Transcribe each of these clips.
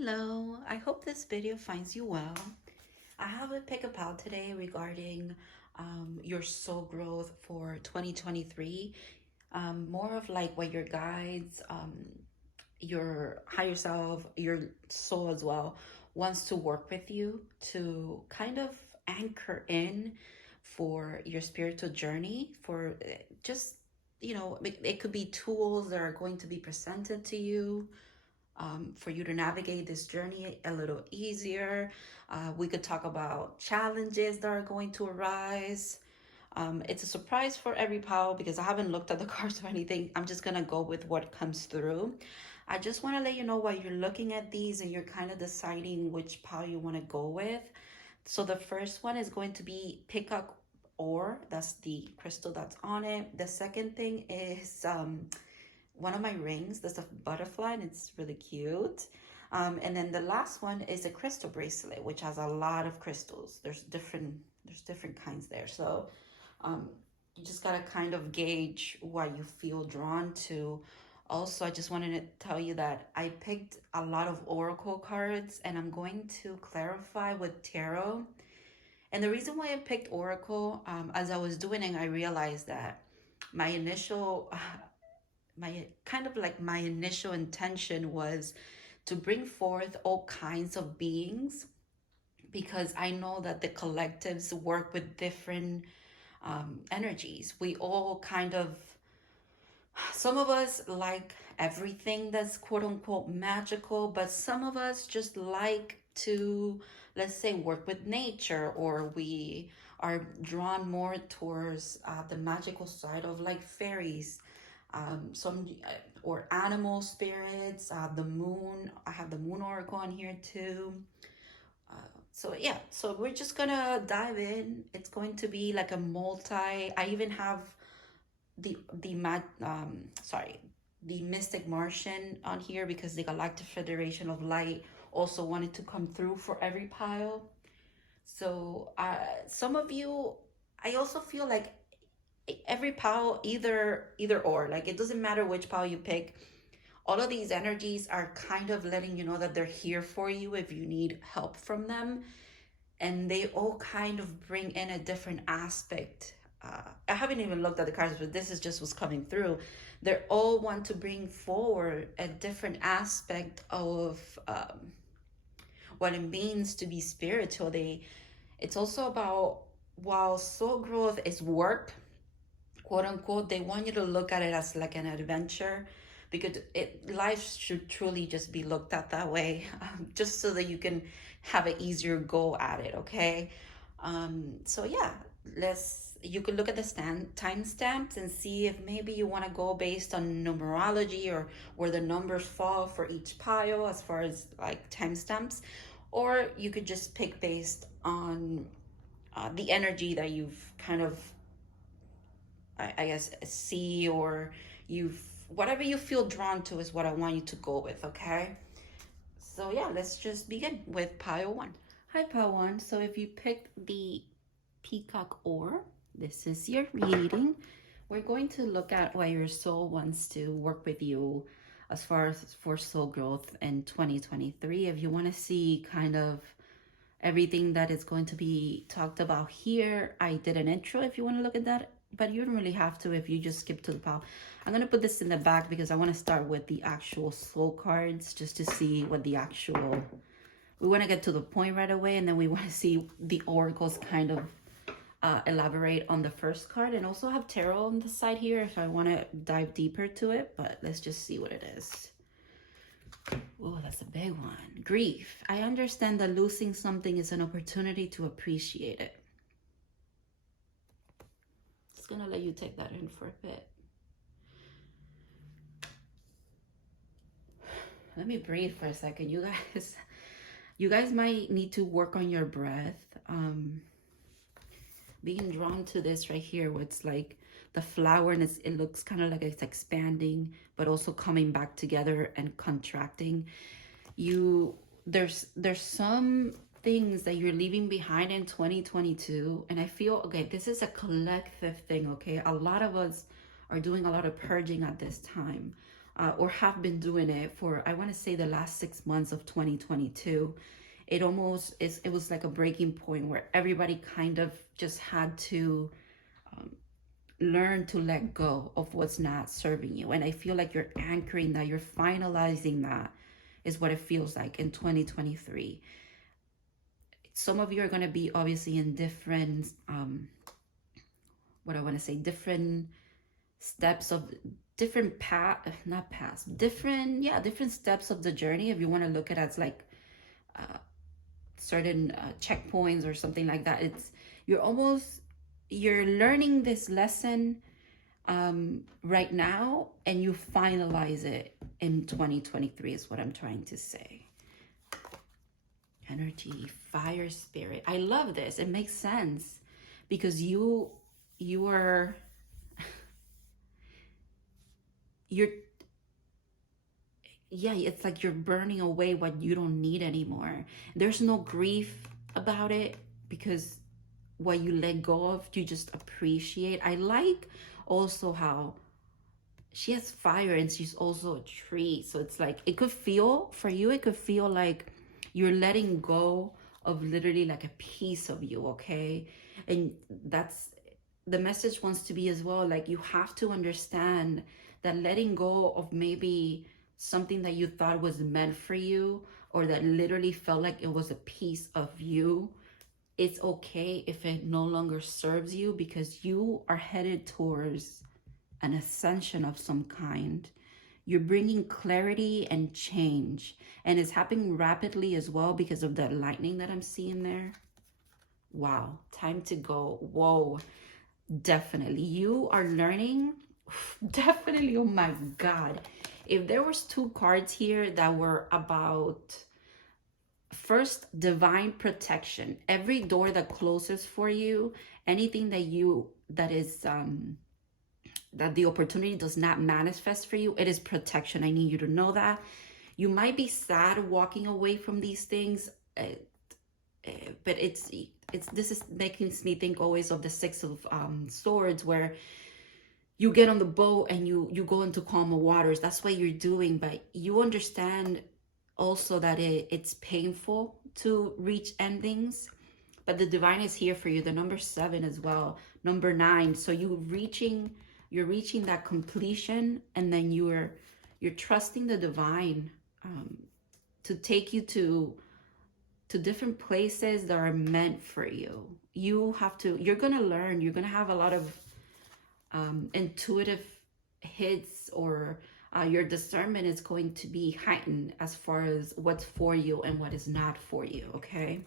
Hello, I hope this video finds you well. I have a pick up out today regarding your soul growth for 2023. More of like what your guides, your higher self, your soul as well, wants to work with you to kind of anchor in for your spiritual journey, for just, it could be tools that are going to be presented to you for you to navigate this journey a little easier. We could talk about challenges that are going to arise. It's a surprise for every pile because I haven't looked at the cards or anything. I'm just gonna go with what comes through. I just want to let you know while you're looking at these and you're kind of deciding which pile you want to go with. So the first one is going to be peacock ore. That's the crystal that's on it. The second thing is one of my rings. There's a butterfly and it's really cute. And then the last one is a crystal bracelet, which has a lot of crystals. There's different kinds there. So you just gotta kind of gauge what you feel drawn to. Also, I just wanted to tell you that I picked a lot of oracle cards and I'm going to clarify with tarot. And the reason why I picked oracle, as I was doing it, I realized that my initial my initial intention was to bring forth all kinds of beings, because I know that the collectives work with different energies. We all kind of, some of us like everything that's quote unquote magical, but some of us just like to, let's say, work with nature, or we are drawn more towards the magical side of like fairies, some or animal spirits, the moon. I have the moon oracle on here too. So yeah, so we're just gonna dive in. It's going to be like a multi. I even have the Mystic Martian on here because the Galactic Federation of Light also wanted to come through for every pile. So some of you, I also feel like every pile, either or, like it doesn't matter which pile you pick, all of these energies are kind of letting you know that they're here for you if you need help from them. And they all kind of bring in a different aspect. I haven't even looked at the cards, but this is just what's coming through. They all want to bring forward a different aspect of what it means to be spiritual. It's also about, while soul growth is work, quote unquote, they want you to look at it as like an adventure, because life should truly just be looked at that way, just so that you can have an easier go at it. Okay. So yeah, you can look at the timestamps and see if maybe you want to go based on numerology, or where the numbers fall for each pile as far as like timestamps, or you could just pick based on the energy that you've kind of, I guess, see, or whatever you feel drawn to is what I want you to go with. Okay. So yeah, let's just begin with pile one. Hi, pile one. So if you picked the peacock ore, this is your reading. We're going to look at why your soul wants to work with you as far as for soul growth in 2023. If you want to see kind of everything that is going to be talked about here, I did an intro if you want to look at that, but you don't really have to if you just skip to the pile. I'm going to put this in the back because I want to start with the actual soul cards, just to see what the actual, we want to get to the point right away, and then we want to see the oracles kind of elaborate on the first card, and also have tarot on the side here if I want to dive deeper to it, but let's just see what it is. Oh, that's a big one. Grief. I understand that losing something is an opportunity to appreciate it. Just gonna let you take that in for a bit. Let me breathe for a second. You guys might need to work on your breath. Being drawn to this right here, where it's like the flower, and it looks kind of like it's expanding, but also coming back together and contracting. There's some things that you're leaving behind in 2022, and I feel, okay, this is a collective thing. Okay, a lot of us are doing a lot of purging at this time. or have been doing it for, I want to say, the last 6 months of 2022. It was like a breaking point where everybody kind of just had to learn to let go of what's not serving you. And I feel like you're anchoring that, you're finalizing that, is what it feels like in 2023. Some of you are going to be obviously in different, what I want to say, different steps of different different steps of the journey. If you want to look at it as like certain checkpoints or something like that, you're learning this lesson right now, and you finalize it in 2023 is what I'm trying to say. Energy, fire, spirit. I love this. It makes sense because you're yeah, it's like you're burning away what you don't need anymore. There's no grief about it because what you let go of, you just appreciate. I like also how she has fire and she's also a tree. So it's like, it could feel, for you, it could feel like you're letting go of literally like a piece of you, okay? And that's, the message wants to be as well, like you have to understand that letting go of maybe something that you thought was meant for you, or that literally felt like it was a piece of you, it's okay if it no longer serves you, because you are headed towards an ascension of some kind. You're bringing clarity and change, and it's happening rapidly as well because of the lightning that I'm seeing there. Wow, time to go. Whoa, definitely. You are learning. Definitely. Oh my God. If there was 2 cards here that were about, first, divine protection. Every door that closes for you, anything that is that the opportunity does not manifest for you, it is protection. I need you to know that. You might be sad walking away from these things, but this is making me think always of the 6 of Swords, where you get on the boat and you go into calmer waters. That's what you're doing, but you understand also that it's painful to reach endings, but the divine is here for you. The number 7 as well, number 9. So you're reaching that completion, and then you're trusting the divine to take you to different places that are meant for you. You're gonna learn. You're gonna have a lot of intuitive hits, or your discernment is going to be heightened as far as what's for you and what is not for you, okay?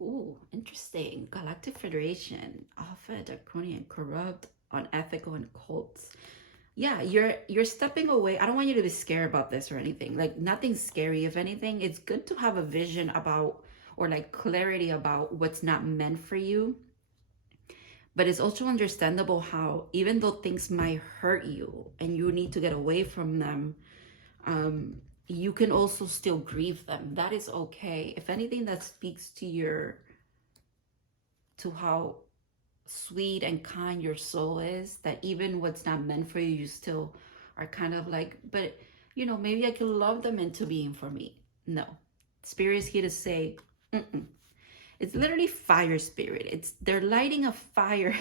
Ooh, interesting. Galactic Federation, Alpha, Draconian, Corrupt, Unethical, and Cults. Yeah, you're stepping away. I don't want you to be scared about this or anything. Like, nothing's scary. If anything, it's good to have a vision about, or like clarity about what's not meant for you. But it's also understandable how, even though things might hurt you and you need to get away from them, you can also still grieve them. That is okay. If anything, that speaks to how sweet and kind your soul is, that even what's not meant for you, you still are kind of like, but maybe I can love them into being for me. No, Spirit is here to say, it's literally fire, Spirit. They're lighting a fire.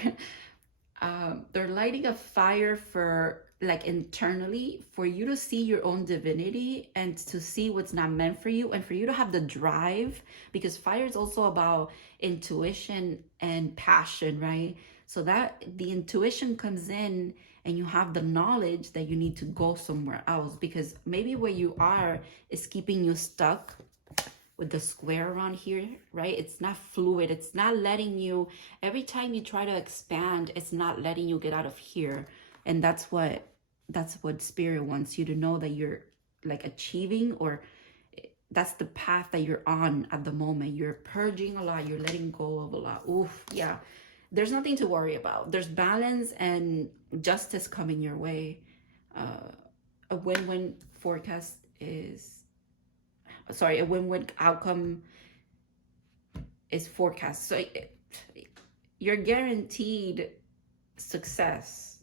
They're lighting a fire for, like, internally, for you to see your own divinity and to see what's not meant for you, and for you to have the drive, because fire is also about intuition and passion, right? So that the intuition comes in and you have the knowledge that you need to go somewhere else, because maybe where you are is keeping you stuck with the square around here, right? It's not fluid. It's not letting you, every time you try to expand, it's not letting you get out of here. And that's what Spirit wants you to know, that you're like achieving, or that's the path that you're on at the moment. You're purging a lot. You're letting go of a lot. Oof, yeah. There's nothing to worry about. There's balance and justice coming your way. A win-win forecast is, sorry, a win-win outcome is forecast. So you're guaranteed success.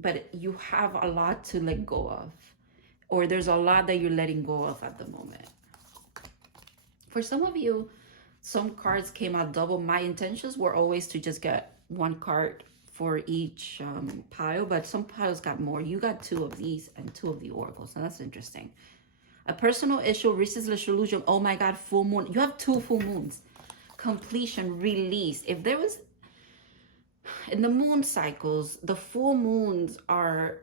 but you have a lot to let go of, or there's a lot that you're letting go of at the moment. For some of you, some cards came out double. My intentions were always to just get one card for each pile, but some piles got more. You got two of these and two of the oracles, so that's interesting. A personal issue reaches resolution. Oh my God, full moon. You have two full moons. Completion, release. If there was, in the moon cycles, the full moons are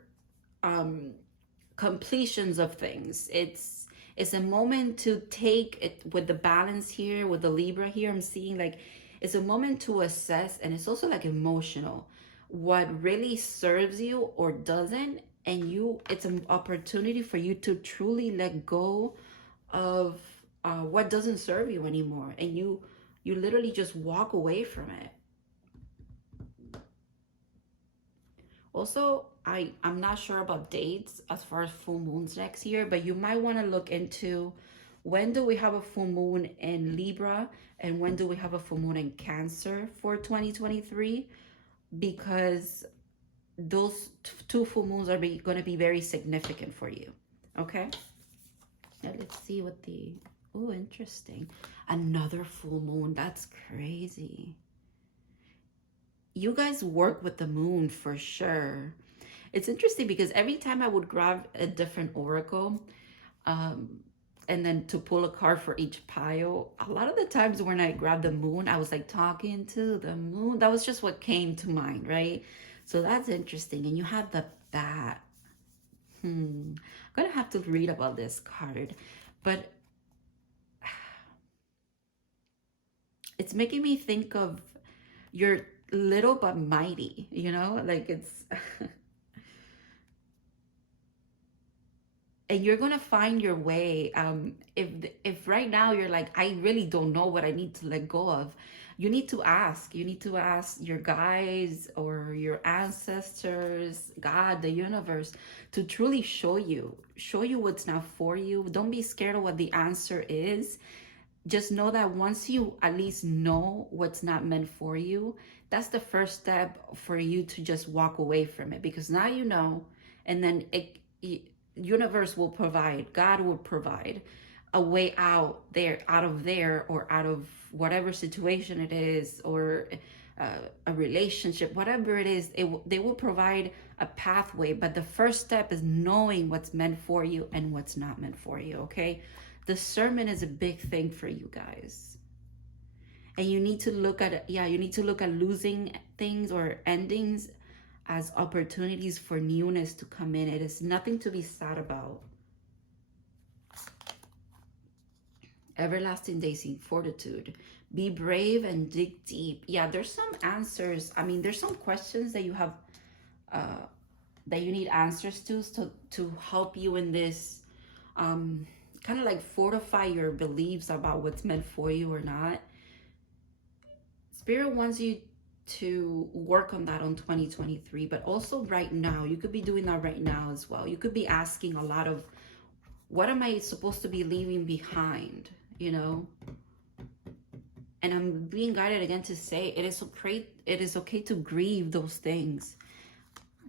completions of things. It's a moment to take it with the balance here, with the Libra here. I'm seeing like it's a moment to assess, and it's also like emotional, what really serves you or doesn't, and it's an opportunity for you to truly let go of what doesn't serve you anymore, and you literally just walk away from it. Also, I'm not sure about dates as far as full moons next year, but you might want to look into when do we have a full moon in Libra and when do we have a full moon in Cancer for 2023, because those two full moons are going to be very significant for you. Okay? Now let's see what the... Oh, interesting. Another full moon. That's crazy. You guys work with the moon for sure. It's interesting because every time I would grab a different oracle, and then to pull a card for each pile, a lot of the times when I grabbed the moon, I was like talking to the moon. That was just what came to mind, right? So that's interesting. And you have the bat. I'm gonna have to read about this card, but it's making me think of you're little but mighty, you know, like it's and you're gonna find your way. If right now you're like, I really don't know what I need to let go of, you need to ask your guides or your ancestors, God, the universe, to truly show you what's not for you. Don't be scared of what the answer is. Just know that once you at least know what's not meant for you, that's the first step for you to just walk away from it, because now you know, and then universe will provide, God will provide a way out of there, or out of whatever situation it is, or a relationship, whatever it is, they will provide a pathway. But the first step is knowing what's meant for you and what's not meant for you. Okay, discernment is a big thing for you guys, and you need to look at losing things or endings as opportunities for newness to come in. It is nothing to be sad about. Everlasting daisy, fortitude. Be brave and dig deep. Yeah, there's some answers. I mean, there's some questions that you have that you need answers to help you in this kind of like fortify your beliefs about what's meant for you or not. Spirit wants you to work on that on 2023, but also right now. You could be doing that right now as well. You could be asking a lot of, what am I supposed to be leaving behind, you know? And I'm being guided again to say it is okay to grieve those things.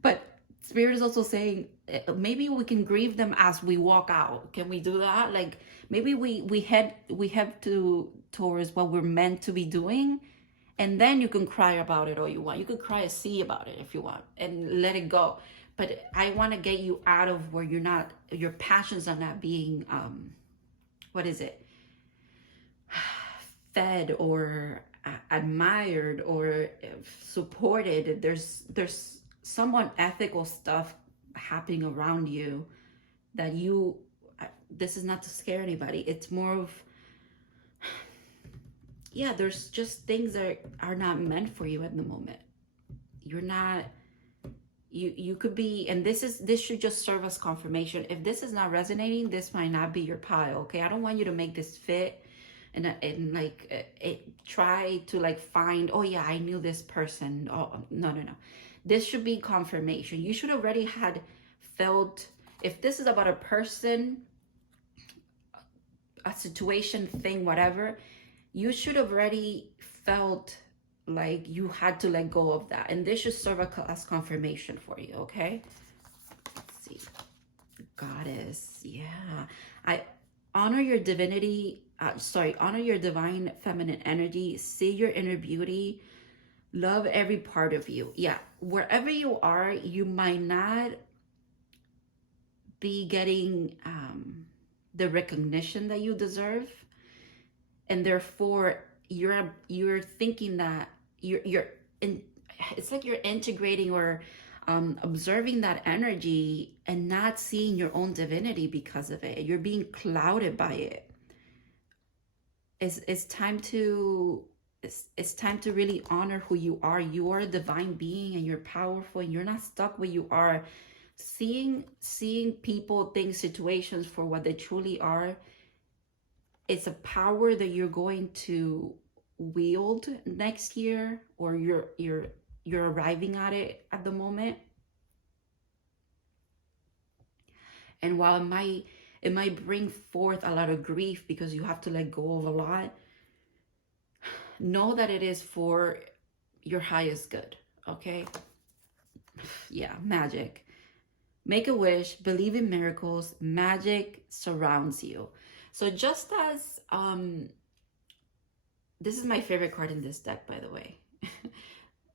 But Spirit is also saying maybe we can grieve them as we walk out. Can we do that? Like maybe we head towards what we're meant to be doing, and then you can cry about it all you want. You could cry a sea about it if you want and let it go. But I want to get you out of where your passions are not being, fed or admired or supported. There's some unethical stuff happening around you that this is not to scare anybody. It's more of, yeah, there's just things that are not meant for you at the moment. You're not, you could be, and this should just serve as confirmation. If this is not resonating, this might not be your pile, okay? I don't want you to make this fit and try to like find, oh yeah, I knew this person. Oh, no. This should be confirmation. You should already had felt, if this is about a person, a situation, thing, whatever, you should have already felt like you had to let go of that, and this should serve as confirmation for you. Okay, let's see. Goddess, yeah. I honor your divinity, honor your divine feminine energy, see your inner beauty, love every part of you. Yeah, wherever you are, you might not be getting the recognition that you deserve, and therefore you're thinking that you're in, it's like you're integrating or observing that energy and not seeing your own divinity because of it. You're being clouded by it. It's time to it's time to really honor who you are. You are a divine being and you're powerful, and you're not stuck where you are. Seeing people, things, situations for what they truly are, it's a power that you're going to wield next year, or you're arriving at it at the moment. And while it might bring forth a lot of grief because you have to let go of a lot, know that it is for your highest good. Okay, yeah. Magic. Make a wish, believe in miracles, magic surrounds you. So just as, this is my favorite card in this deck, by the way.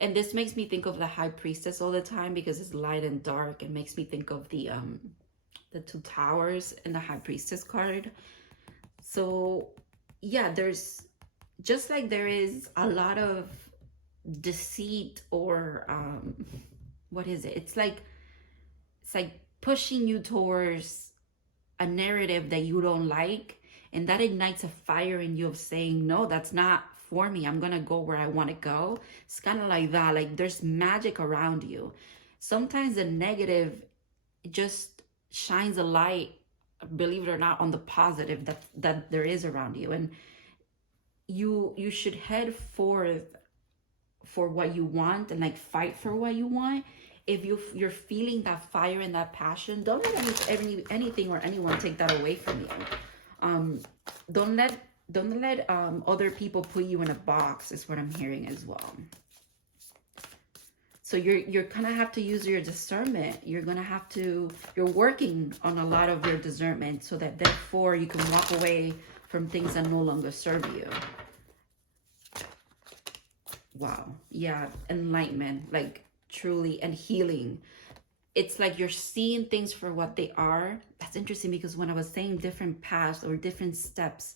And this makes me think of the High Priestess all the time because it's light and dark. It makes me think of the Two Towers in the High Priestess card. So yeah, there's, just like there is a lot of deceit or, what is it? It's like pushing you towards a narrative that you don't like, and that ignites a fire in you of saying, no, that's not for me. I'm gonna go where I want to go. It's kind of like that. Like there's magic around you. Sometimes the negative just shines a light, believe it or not, on the positive that there is around you, and you should head forth for what you want and like fight for what you want. If you're feeling that fire and that passion, don't let anything or anyone take that away from you. Don't let other people put you in a box, is what I'm hearing as well. So you're gonna have to use your discernment. You're working on a lot of your discernment so that therefore you can walk away from things that no longer serve you. Wow. Yeah, enlightenment, like truly, and healing. It's like you're seeing things for what they are. That's interesting because when I was saying different paths or different steps,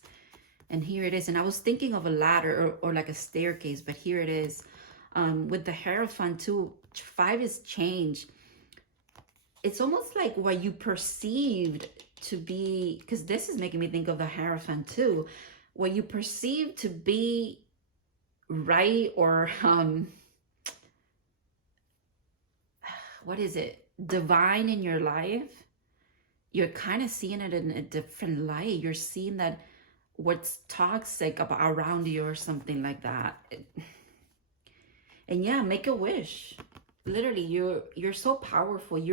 and here it is, and I was thinking of a ladder or like a staircase, but here it is. With the Hierophant too, 5 is change. It's almost like what you perceived to be, because this is making me think of the Hierophant too, what you perceive to be right, or what is it, divine in your life, you're kind of seeing it in a different light. You're seeing that what's toxic around you or something like that. And yeah, make a wish. Literally, you're so powerful.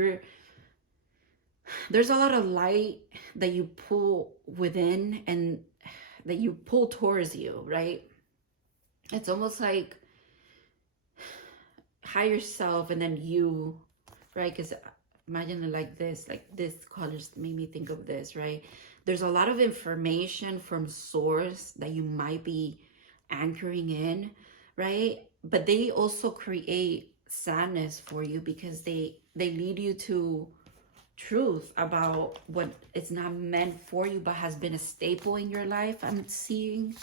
There's a lot of light that you pull within and that you pull towards you, right? It's almost like higher self and then you, right? Because imagine it like this colors made me think of this, right? There's a lot of information from source that you might be anchoring in, right? But they also create sadness for you because they lead you to truth about what it's not meant for you but has been a staple in your life. I'm seeing,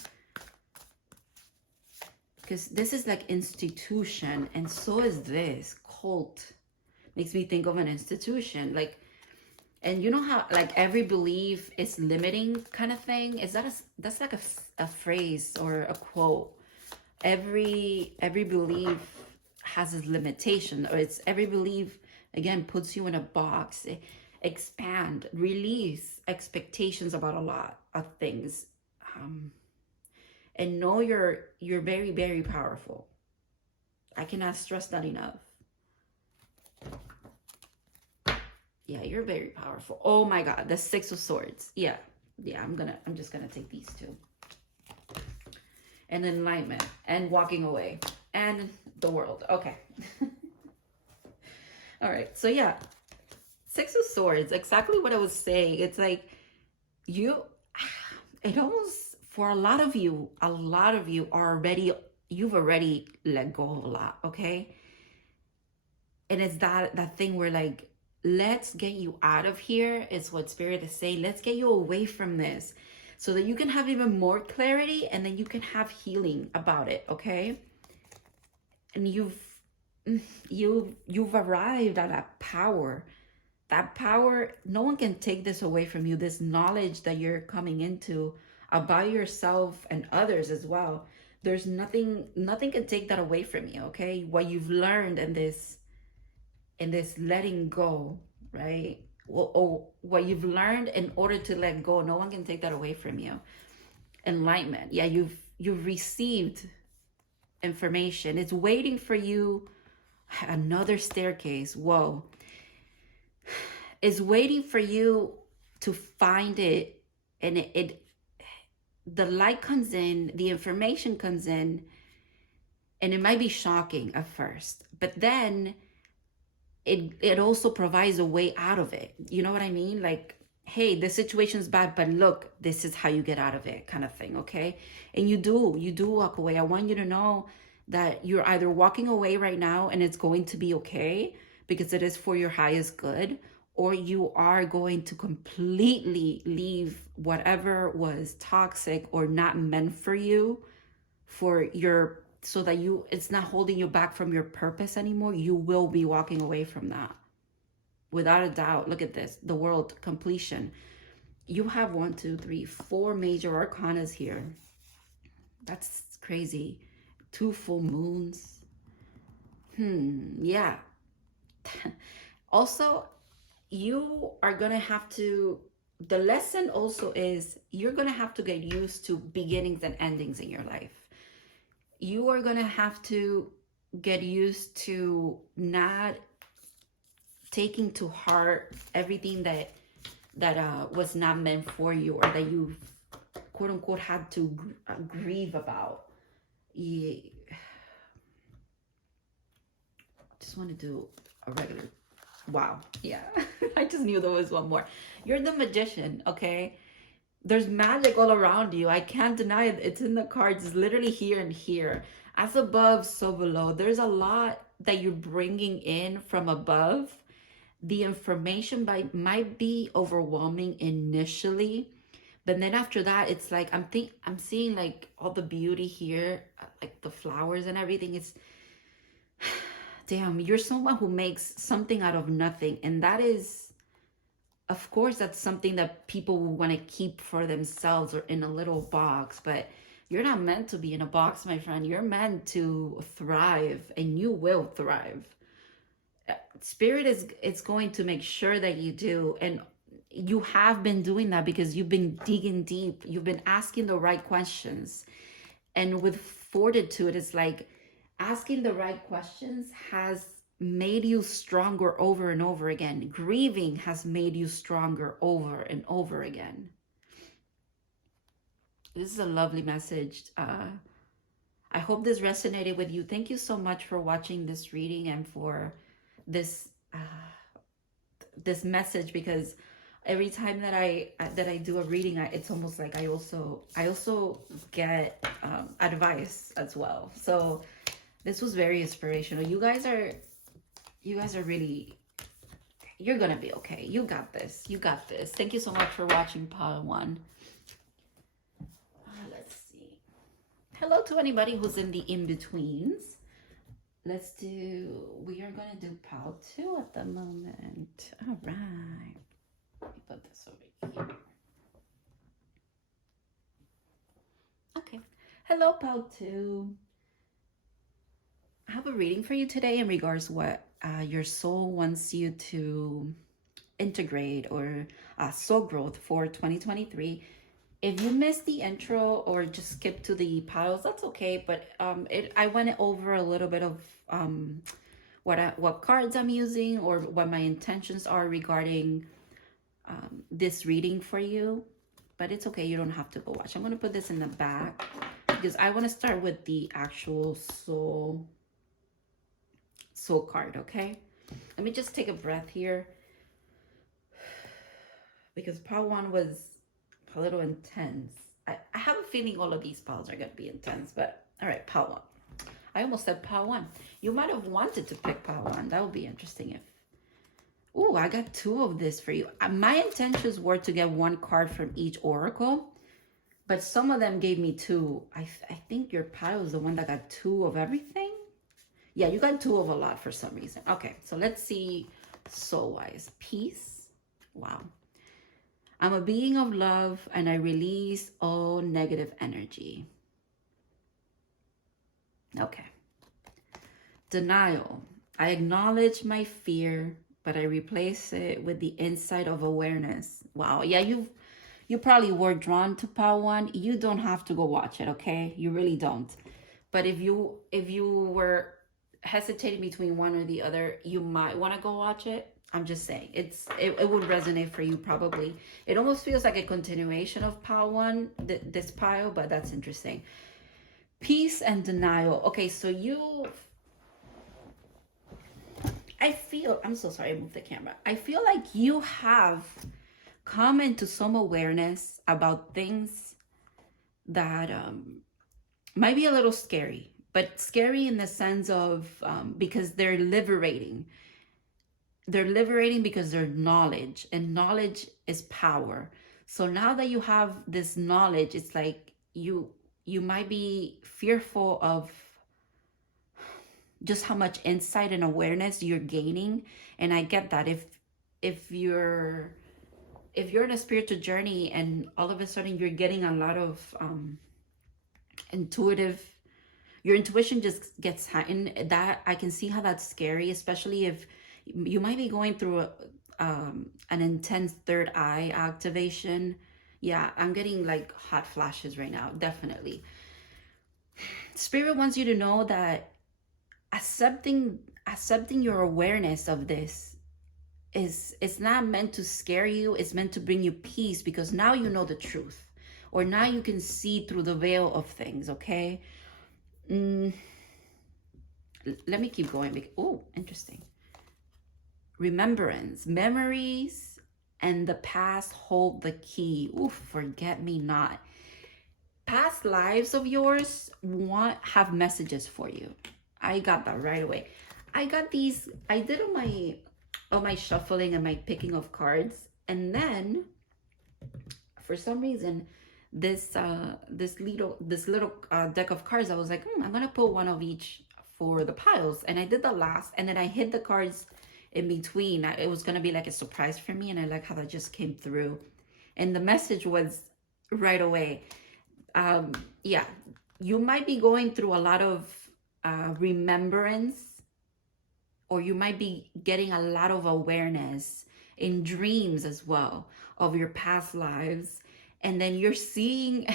because this is like institution, and so is this cult. Makes me think of an institution, like, and you know how like every belief is limiting kind of thing. That's like a phrase or a quote. Every belief has its limitation, or it's every belief again puts you in a box. Expand, release expectations about a lot of things, and know you're very, very powerful. I cannot stress that enough. Yeah, you're very powerful. Oh my God, the 6 of Swords. Yeah, I'm just gonna take these two. And enlightenment and walking away. and the world. Okay. All right. So yeah, Six of Swords, exactly what I was saying. It's like you, it almost, for a lot of you are already, you've already let go of a lot, okay? And it's that thing where like, let's get you out of here is what Spirit is saying. Let's get you away from this so that you can have even more clarity, and then you can have healing about it, okay? And you've arrived at that power. That power, no one can take this away from you. This knowledge that you're coming into about yourself and others as well. There's nothing can take that away from you, okay? What you've learned in this letting go, right? Or what you've learned in order to let go, no one can take that away from you. Enlightenment. Yeah, you've received information. It's waiting for you. Another staircase. Whoa. Is waiting for you to find it, and the light comes in, the information comes in, and it might be shocking at first, but then it also provides a way out of it. You know what I mean? Like, hey, the situation's bad, but look, this is how you get out of it, kind of thing, okay? And you do walk away. I want you to know that you're either walking away right now and it's going to be okay because it is for your highest good, or you are going to completely leave whatever was toxic or not meant for you, for your, so that you, it's not holding you back from your purpose anymore. You will be walking away from that without a doubt. Look at this, the world, completion. You have 1, 2, 3, 4 major arcanas here. That's crazy. 2 full moons. Yeah. Also, you are going to have to, the lesson also is you're going to have to get used to beginnings and endings in your life. You are going to have to get used to not taking to heart everything that was not meant for you, or that you quote unquote had to grieve about. Just want to do a regular. Wow. Yeah. I just knew there was one more. You're the magician, okay? There's magic all around you. I can't deny it. It's in the cards. It's literally here and here. As above, so below. There's a lot that you're bringing in from above. The information might be overwhelming initially, but then after that, it's like I'm seeing like all the beauty here, like the flowers and everything. It's damn, you're someone who makes something out of nothing. And that is, of course, that's something that people will want to keep for themselves or in a little box. But you're not meant to be in a box, my friend. You're meant to thrive, and you will thrive. Spirit is going to make sure that you do. And you have been doing that because you've been digging deep. You've been asking the right questions. And with fortitude, it's like, asking the right questions has made you stronger over and over again. Grieving has made you stronger over and over again. This is a lovely message. I hope this resonated with you. Thank you so much for watching this reading and for this this message, because every time that I do a reading, it's almost like I also get advice as well. So this was very inspirational. You guys are really, you're gonna be okay. You got this. You got this. Thank you so much for watching part 1. Let's see. Hello to anybody who's in the in-betweens. We are gonna do part 2 at the moment. All right. Let me put this over here. Okay. Hello, part 2. I have a reading for you today in regards to what your soul wants you to integrate, or soul growth for 2023. If you missed the intro or just skip to the piles, that's okay. But I went over a little bit of what cards I'm using, or what my intentions are regarding this reading for you. But it's okay. You don't have to go watch. I'm going to put this in the back. because I want to start with the actual soul card. Okay, let me just take a breath here, because pile one was a little intense. I have a feeling all of these piles are going to be intense, but all right, pile one. I almost said pile one. You might have wanted to pick pile one. That would be interesting if... Oh, I got two of this for you. My intentions were to get one card from each oracle, but some of them gave me two. I think your pile is the one that got two of everything. Yeah, you got two of a lot for some reason. Okay, so let's see soul-wise. Peace. Wow. I'm a being of love and I release all negative energy. Okay. Denial. I acknowledge my fear, but I replace it with the insight of awareness. Wow. Yeah, you probably were drawn to pile one. You don't have to go watch it, okay? You really don't. But if you were hesitating between one or the other, you might want to go watch it. I'm just saying, it would resonate for you probably. It almost feels like a continuation of pile one, this pile, but that's interesting. Peace and denial. Okay, so I'm so sorry I moved the camera. I feel like you have come into some awareness about things that might be a little scary, but scary in the sense of because they're liberating. They're liberating because they're knowledge, and knowledge is power. So now that you have this knowledge, it's like you might be fearful of just how much insight and awareness you're gaining. And I get that. If you're in a spiritual journey and all of a sudden you're getting a lot of your intuition just gets heightened, that I can see how that's scary, especially if you might be going through an intense third eye activation. Yeah, I'm getting like hot flashes right now, definitely. Spirit wants you to know that accepting your awareness of this it's not meant to scare you. It's meant to bring you peace, because now you know the truth, or now you can see through the veil of things. Okay. Let me keep going. Oh, interesting. Remembrance, memories, and the past hold the key. Ooh, forget me not. Past lives of yours have messages for you. I got that right away. I got these. I did on my shuffling and my picking of cards, and then for some reason, this little deck of cards, I was like, I'm gonna put one of each for the piles, and I did the last, and then I hid the cards in between. It was gonna be like a surprise for me, and I like how that just came through, and the message was right away. Yeah, you might be going through a lot of remembrance, or you might be getting a lot of awareness in dreams as well of your past lives, and then you're seeing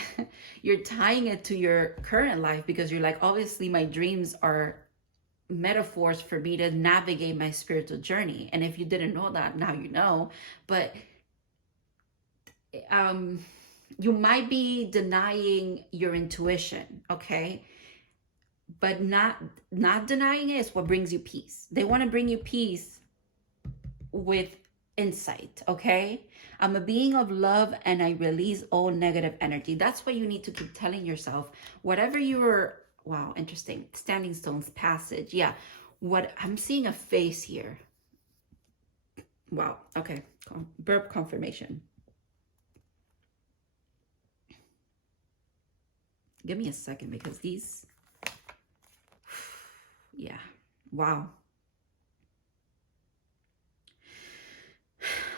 you're tying it to your current life, because you're like, obviously my dreams are metaphors for me to navigate my spiritual journey. And if you didn't know that, now you know. But you might be denying your intuition, okay? But not denying it is what brings you peace. They want to bring you peace with insight, okay? I'm a being of love and I release all negative energy. That's what you need to keep telling yourself. Whatever you're... Wow, interesting. Standing stones, passage. Yeah. What I'm seeing a face here. Wow. Okay. Burp confirmation. Give me a second, because these... Yeah. Wow.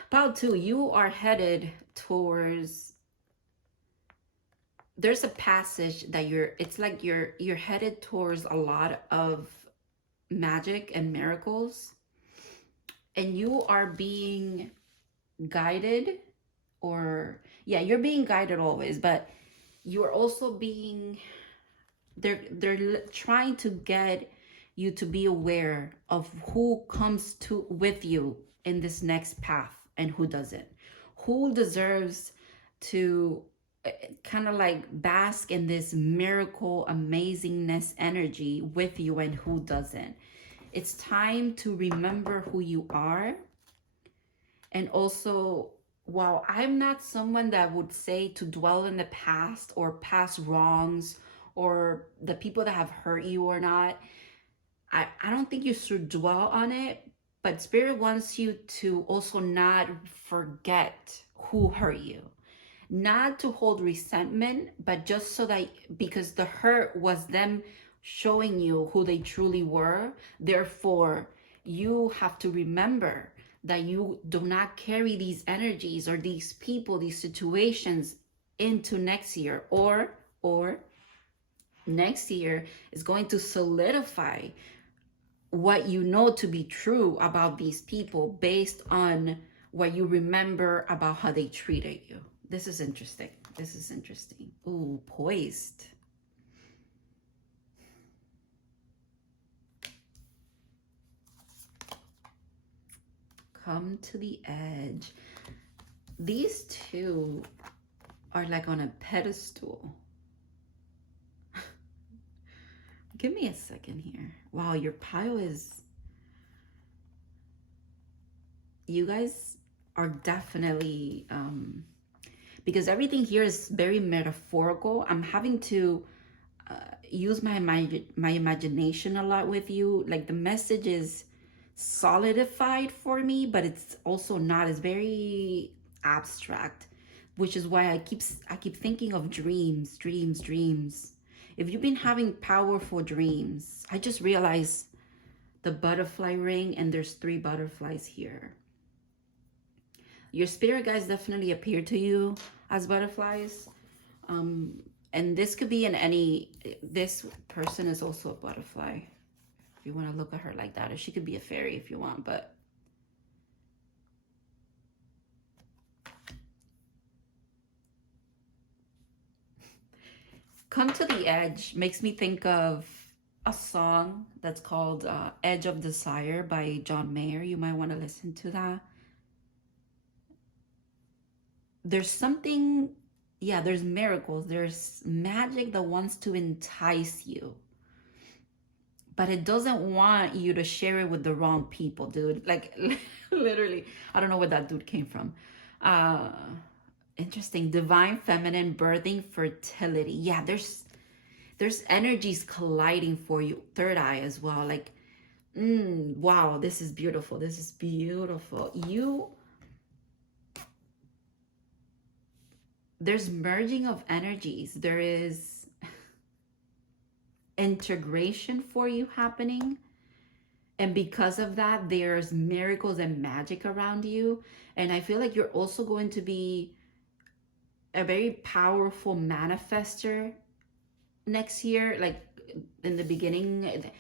Pile 2, you are headed towards... There's a passage that it's like you're headed towards a lot of magic and miracles, and you are being guided, or yeah, you're being guided always, but you're also being... They're trying to get you to be aware of who comes with you in this next path and who doesn't. Who deserves to kind of like bask in this miracle amazingness energy with you, and who doesn't. It's time to remember who you are. And also, while I'm not someone that would say to dwell in the past or past wrongs or the people that have hurt you or not, I don't think you should dwell on it. But Spirit wants you to also not forget who hurt you. Not to hold resentment, but just so that, because the hurt was them showing you who they truly were. Therefore, you have to remember that you do not carry these energies or these people, these situations into next year, or next year is going to solidify what you know to be true about these people based on what you remember about how they treated you. This is interesting. This is interesting. Ooh, poised. Come to the edge. These two are like on a pedestal. Give me a second here. Wow, your pile is... You guys are definitely... because everything here is very metaphorical. I'm having to use my imagination a lot with you. Like the message is solidified for me, but it's also not. It's very abstract, which is why I keep thinking of dreams. If you've been having powerful dreams, I just realized the butterfly ring, and there's 3 butterflies here. Your spirit guides definitely appear to you as butterflies. And this could be in any... This person is also a butterfly, if you want to look at her like that. Or she could be a fairy if you want, but... Come to the Edge makes me think of a song that's called Edge of Desire by John Mayer. You might want to listen to that. There's something, yeah, there's miracles. There's magic that wants to entice you. But it doesn't want you to share it with the wrong people, dude. Like, literally, I don't know where that dude came from. Interesting. Divine feminine birthing fertility. Yeah, there's energies colliding for you. Third eye as well. Like, wow, this is beautiful. This is beautiful. There's merging of energies. There is integration for you happening. And because of that, there's miracles and magic around you. And I feel like you're also going to be a very powerful manifester next year. Like in the beginning,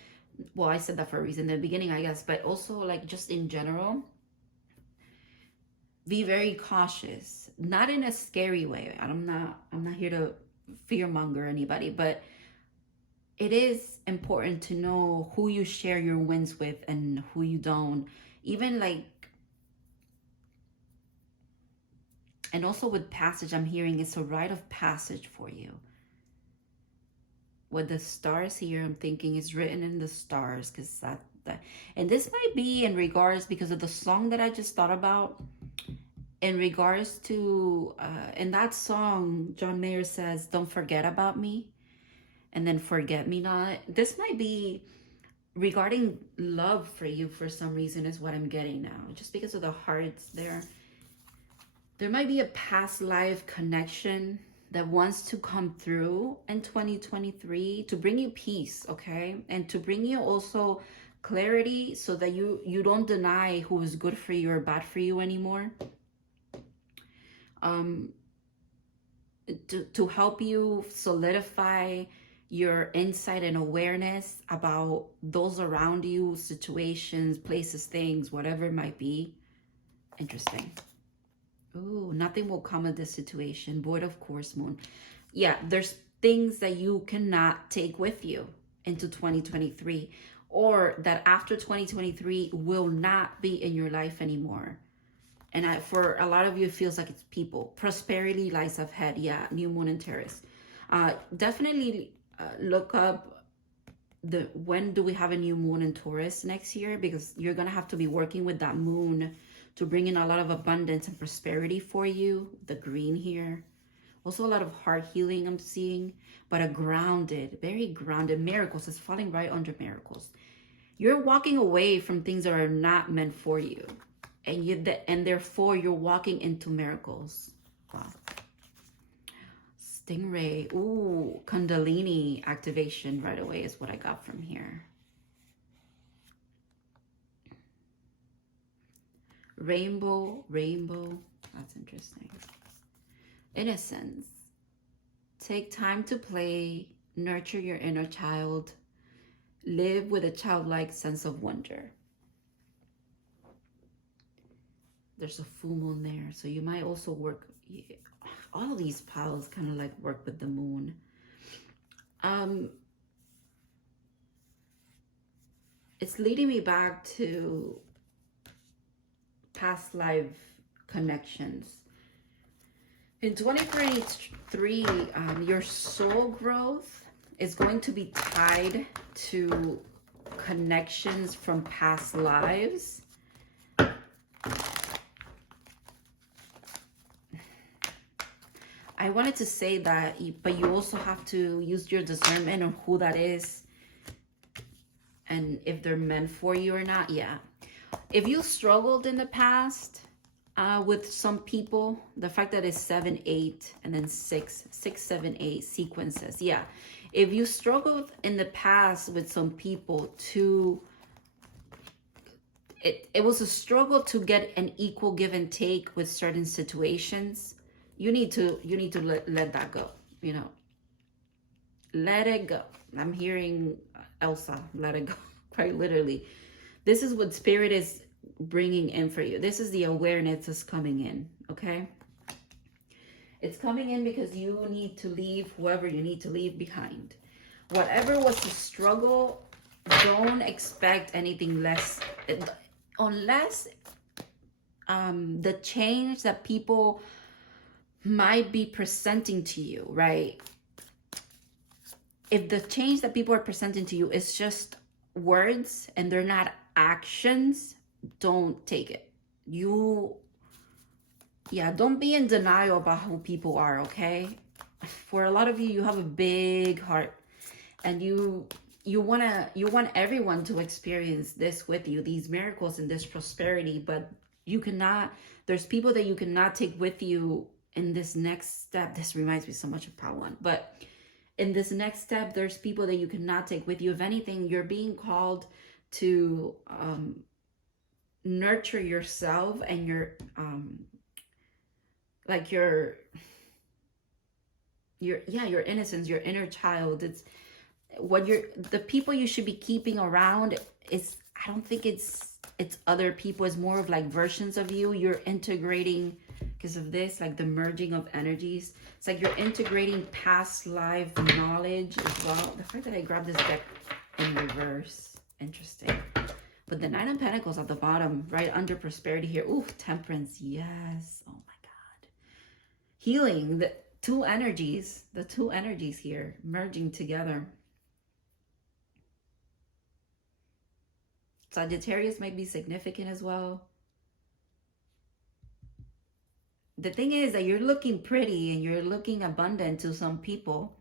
well, I said that for a reason, in the beginning, I guess, but also like just in general, be very cautious, not in a scary way. I'm not here to fearmonger anybody, but it is important to know who you share your wins with and who you don't. Even like, and also with passage, I'm hearing it's a rite of passage for you. With the stars here, I'm thinking it's written in the stars, because that, and this might be in regards, because of the song that I just thought about, in regards to, in that song, John Mayer says, don't forget about me, and then forget me not. This might be regarding love for you for some reason, is what I'm getting now, just because of the hearts there. There might be a past life connection that wants to come through in 2023 to bring you peace, okay? And to bring you also clarity, so that you don't deny who is good for you or bad for you anymore. To help you solidify your insight and awareness about those around you, situations, places, things, whatever it might be. Interesting. Ooh, nothing will come of this situation. Void of course, moon. Yeah, there's things that you cannot take with you into 2023, or that after 2023 will not be in your life anymore. And for a lot of you, it feels like it's people. Prosperity lies ahead. Yeah, new moon in Taurus. Definitely look up when do we have a new moon in Taurus next year, because you're gonna have to be working with that moon to bring in a lot of abundance and prosperity for you. The green here. Also a lot of heart healing I'm seeing, but a grounded, very grounded miracles. It's falling right under miracles. You're walking away from things that are not meant for you. And therefore you're walking into miracles. Wow. Stingray. Ooh, Kundalini activation right away is what I got from here. Rainbow. That's interesting. Innocence. Take time to play. Nurture your inner child. Live with a childlike sense of wonder. There's a full moon there, so you might also work. All of these piles kind of like work with the moon. It's leading me back to past life connections. In 2023, your soul growth is going to be tied to connections from past lives. I wanted to say that, but you also have to use your discernment on who that is and if they're meant for you or not. Yeah. If you struggled in the past with some people, the fact that it's 7, 8, and then 6, 7, 8 sequences. Yeah. If you struggled in the past with some people it was a struggle to get an equal give and take with certain situations. You need to let that go, you know. Let it go. I'm hearing Elsa, let it go, quite literally. This is what Spirit is bringing in for you. This is the awareness that's coming in, okay? It's coming in because you need to leave whoever you need to leave behind. Whatever was the struggle, don't expect anything less, unless the change that people might be presenting to you, right? If the change that people are presenting to you is just words and they're not actions, don't take it. Don't be in denial about who people are, okay? For a lot of you, you have a big heart and you want everyone to experience this with you, these miracles and this prosperity, but you cannot, there's people that you cannot take with you in this next step. This reminds me so much of Part 1, but in this next step, there's people that you cannot take with you. If anything, you're being called to nurture yourself and your innocence, your inner child. It's what the people you should be keeping around is, I don't think it's other people. It's more of like versions of you. You're integrating, because of this, like the merging of energies. It's like you're integrating past life knowledge as well. The fact that I grabbed this deck in reverse, interesting. But the Nine of Pentacles at the bottom, right under prosperity here. Ooh, Temperance, yes. Oh my God. Healing, the two energies here merging together. Sagittarius might be significant as well. The thing is that you're looking pretty and you're looking abundant to some people,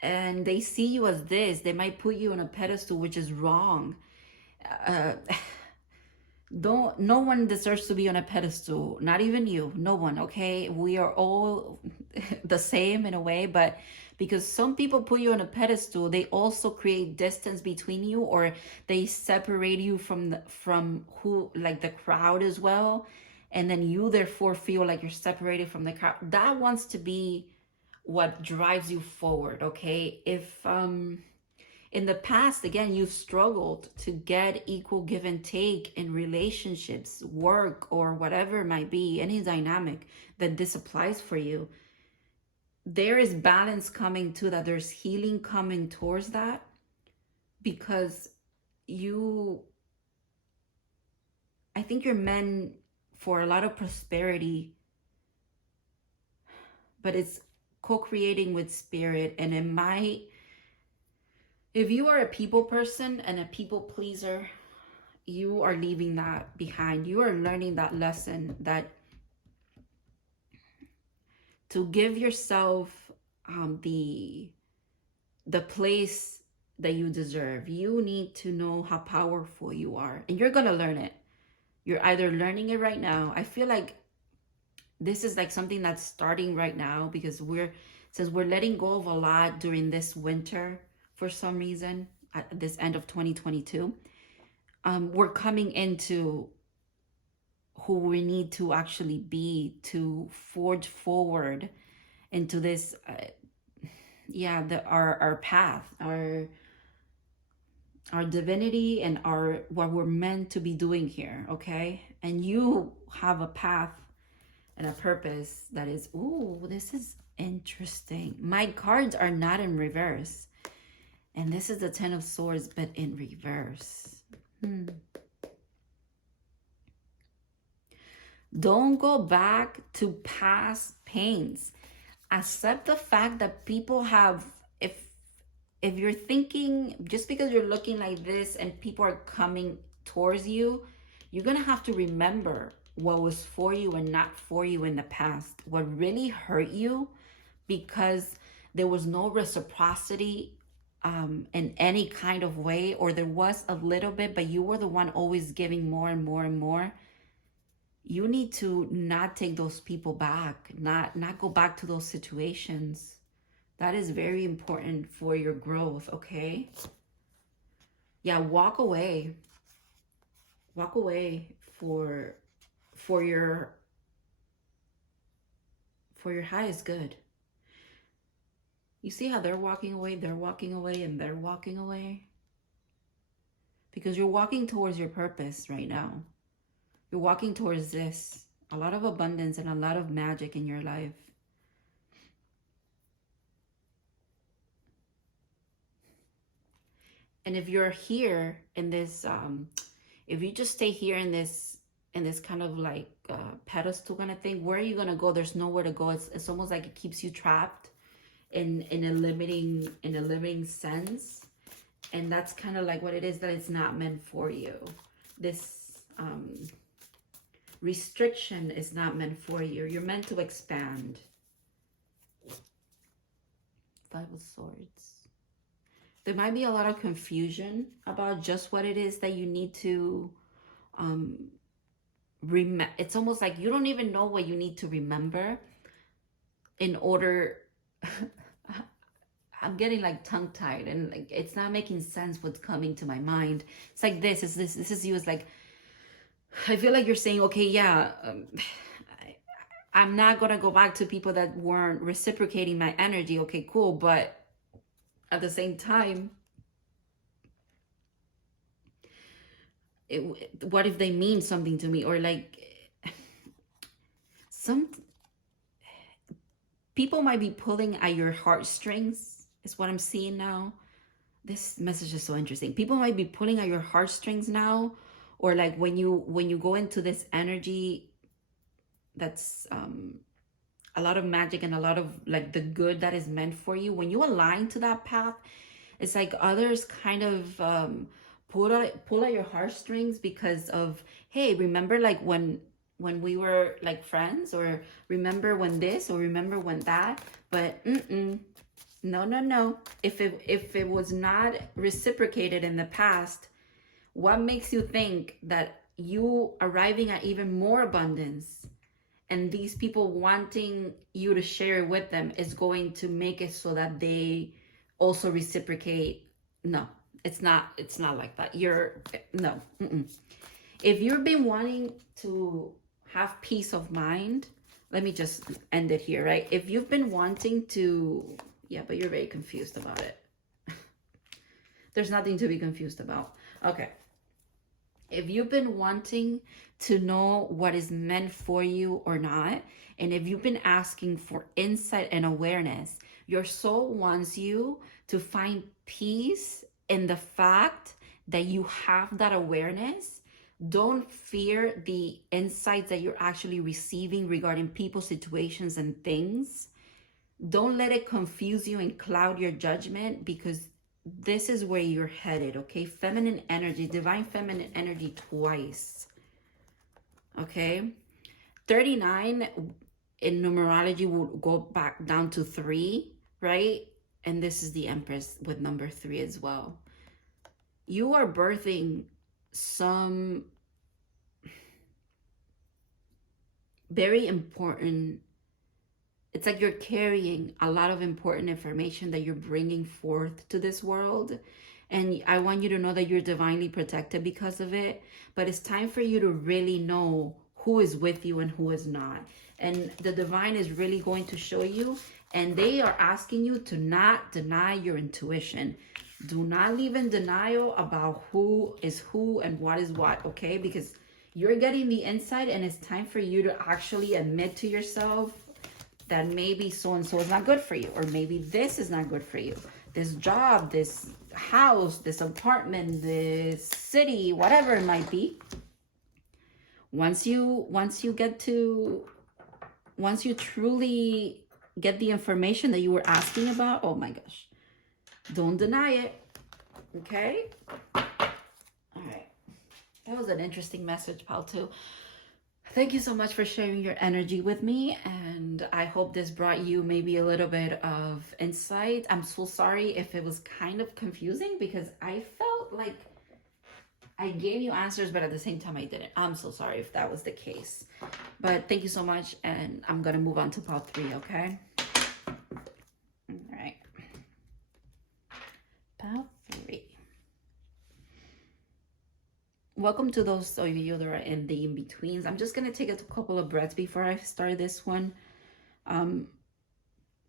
and they see you as this. They might put you on a pedestal, which is wrong. No one deserves to be on a pedestal, not even you, no one, okay? We are all the same in a way, but because some people put you on a pedestal, they also create distance between you, or they separate you from who, like the crowd as well. And then you therefore feel like you're separated from the crowd. That wants to be what drives you forward, okay? If in the past, again, you've struggled to get equal give and take in relationships, work, or whatever it might be, any dynamic that this applies for you, there is balance coming to that. There's healing coming towards that, because I think you're meant for a lot of prosperity, but it's co-creating with spirit. And it might, if you are a people person and a people pleaser, you are leaving that behind. You are learning that lesson, that to give yourself the place that you deserve. You need to know how powerful you are, and you're gonna learn it. You're either learning it right now. I feel like this is like something that's starting right now, because since we're letting go of a lot during this winter for some reason at this end of 2022, we're coming into who we need to actually be to forge forward into this our path, our divinity, and our what we're meant to be doing here. Okay, and you have a path and a purpose that is, ooh, this is interesting. My cards are not in reverse, and this is the 10 of Swords but in reverse. Don't go back to past pains. Accept the fact that people have, if you're thinking, just because you're looking like this and people are coming towards you, you're gonna have to remember what was for you and not for you in the past, what really hurt you, because there was no reciprocity in any kind of way, or there was a little bit, but you were the one always giving more and more and more. You need to not take those people back, not go back to those situations. That is very important for your growth, okay? Yeah, walk away. Walk away for your highest good. You see how they're walking away, and they're walking away? Because you're walking towards your purpose right now. You're walking towards this. A lot of abundance and a lot of magic in your life. And if you're here in this, if you just stay here in this kind of like pedestal kind of thing, where are you gonna go? There's nowhere to go. It's almost like it keeps you trapped in a limiting sense, and that's kind of like what it is, that it's not meant for you. This restriction is not meant for you. You're meant to expand. 5 of Swords. There might be a lot of confusion about just what it is that you need to remember. It's almost like you don't even know what you need to remember in order. I'm getting like tongue-tied, and like it's not making sense what's coming to my mind. It's like this is you. It's like, I feel like you're saying, okay, yeah, I'm not gonna go back to people that weren't reciprocating my energy. Okay, cool, but at the same time, what if they mean something to me? Or like, some people might be pulling at your heartstrings, is what I'm seeing now. This message is so interesting. People might be pulling at your heartstrings now, or like when you go into this energy that's a lot of magic and a lot of like the good that is meant for you, when you align to that path, it's like others kind of pull at your heartstrings because of, hey, remember like when we were like friends, or remember when this, or remember when that. But no. If it was not reciprocated in the past, what makes you think that you arriving at even more abundance and these people wanting you to share with them is going to make it so that they also reciprocate? No, it's not like that. No. If you've been wanting to have peace of mind, let me just end it here, right? If you've been wanting to, yeah, but you're very confused about it. There's nothing to be confused about. Okay. If you've been wanting to know what is meant for you or not, and if you've been asking for insight and awareness, your soul wants you to find peace in the fact that you have that awareness, Don't fear the insights that you're actually receiving regarding people, situations, and things. Don't let it confuse you and cloud your judgment, because this is where you're headed, okay? Feminine energy, divine feminine energy twice, okay? 39 in numerology will go back down to 3, right? And this is the Empress with number 3 as well. You are birthing some very important, it's like you're carrying a lot of important information that you're bringing forth to this world. And I want you to know that you're divinely protected because of it. But it's time for you to really know who is with you and who is not. And the divine is really going to show you. And they are asking you to not deny your intuition. Do not live in denial about who is who and what is what, okay? Because you're getting the insight, and it's time for you to actually admit to yourself that maybe so-and-so is not good for you, or maybe this is not good for you. This job, this house, this apartment, this city, whatever it might be. Once you truly get the information that you were asking about, oh my gosh, don't deny it, okay? All right. That was an interesting message, pal, too. Thank you so much for sharing your energy with me, and I hope this brought you maybe a little bit of insight. I'm so sorry if it was kind of confusing, because I felt like I gave you answers, but at the same time I didn't. I'm so sorry if that was the case. But thank you so much, and I'm going to move on to part 3, okay? All right. Part 3. Welcome to those of you that are in the in-betweens. I'm just going to take a couple of breaths before I start this one.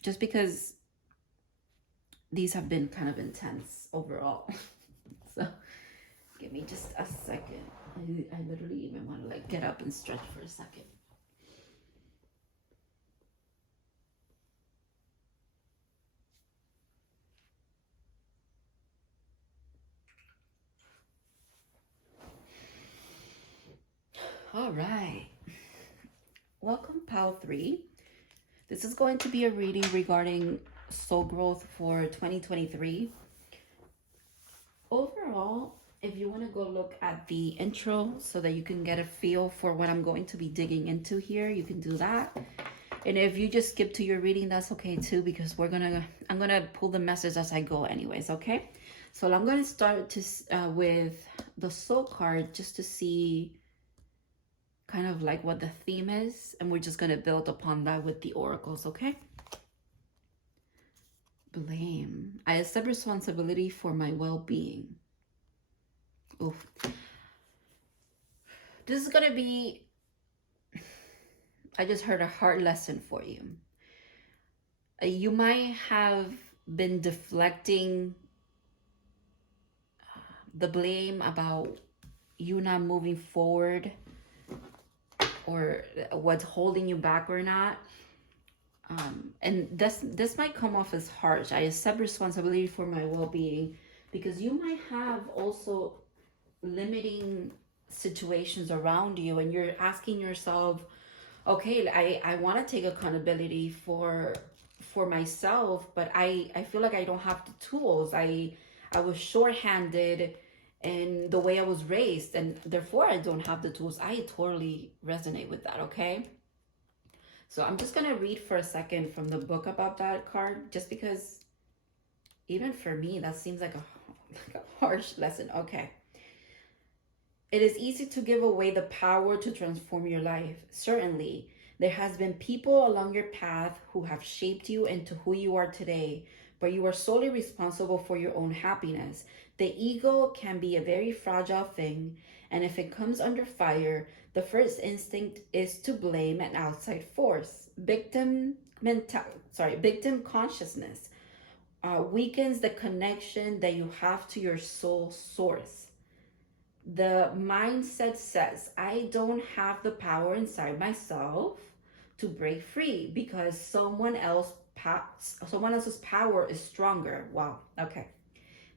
Just because these have been kind of intense overall. So give me just a second. I literally even want to like get up and stretch for a second. All right. Welcome, Pal 3. This is going to be a reading regarding soul growth for 2023. Overall, if you want to go look at the intro so that you can get a feel for what I'm going to be digging into here, you can do that. And if you just skip to your reading, that's okay too, because I'm gonna pull the message as I go anyways, okay? So I'm gonna start with the soul card, just to see kind of like what the theme is, and we're just going to build upon that with the oracles, okay? Blame. I accept responsibility for my well-being. Oof. This is going to be, I just heard a hard lesson for you. You might have been deflecting the blame about you not moving forward, or what's holding you back or not. And this might come off as harsh. I accept responsibility for my well-being, because you might have also limiting situations around you, and you're asking yourself, okay, I want to take accountability for myself, but I feel like I don't have the tools. I was shorthanded and the way I was raised, and therefore I don't have the tools. I totally resonate with that, okay? So I'm just gonna read for a second from the book about that card, just because even for me that seems like a harsh lesson. Okay. It is easy to give away the power to transform your life. Certainly, there has been people along your path who have shaped you into who you are today, but you are solely responsible for your own happiness. The ego can be a very fragile thing, and if it comes under fire, the first instinct is to blame an outside force. Victim consciousness weakens the connection that you have to your soul source. The mindset says, I don't have the power inside myself to break free because someone else's power is stronger. Wow. Okay.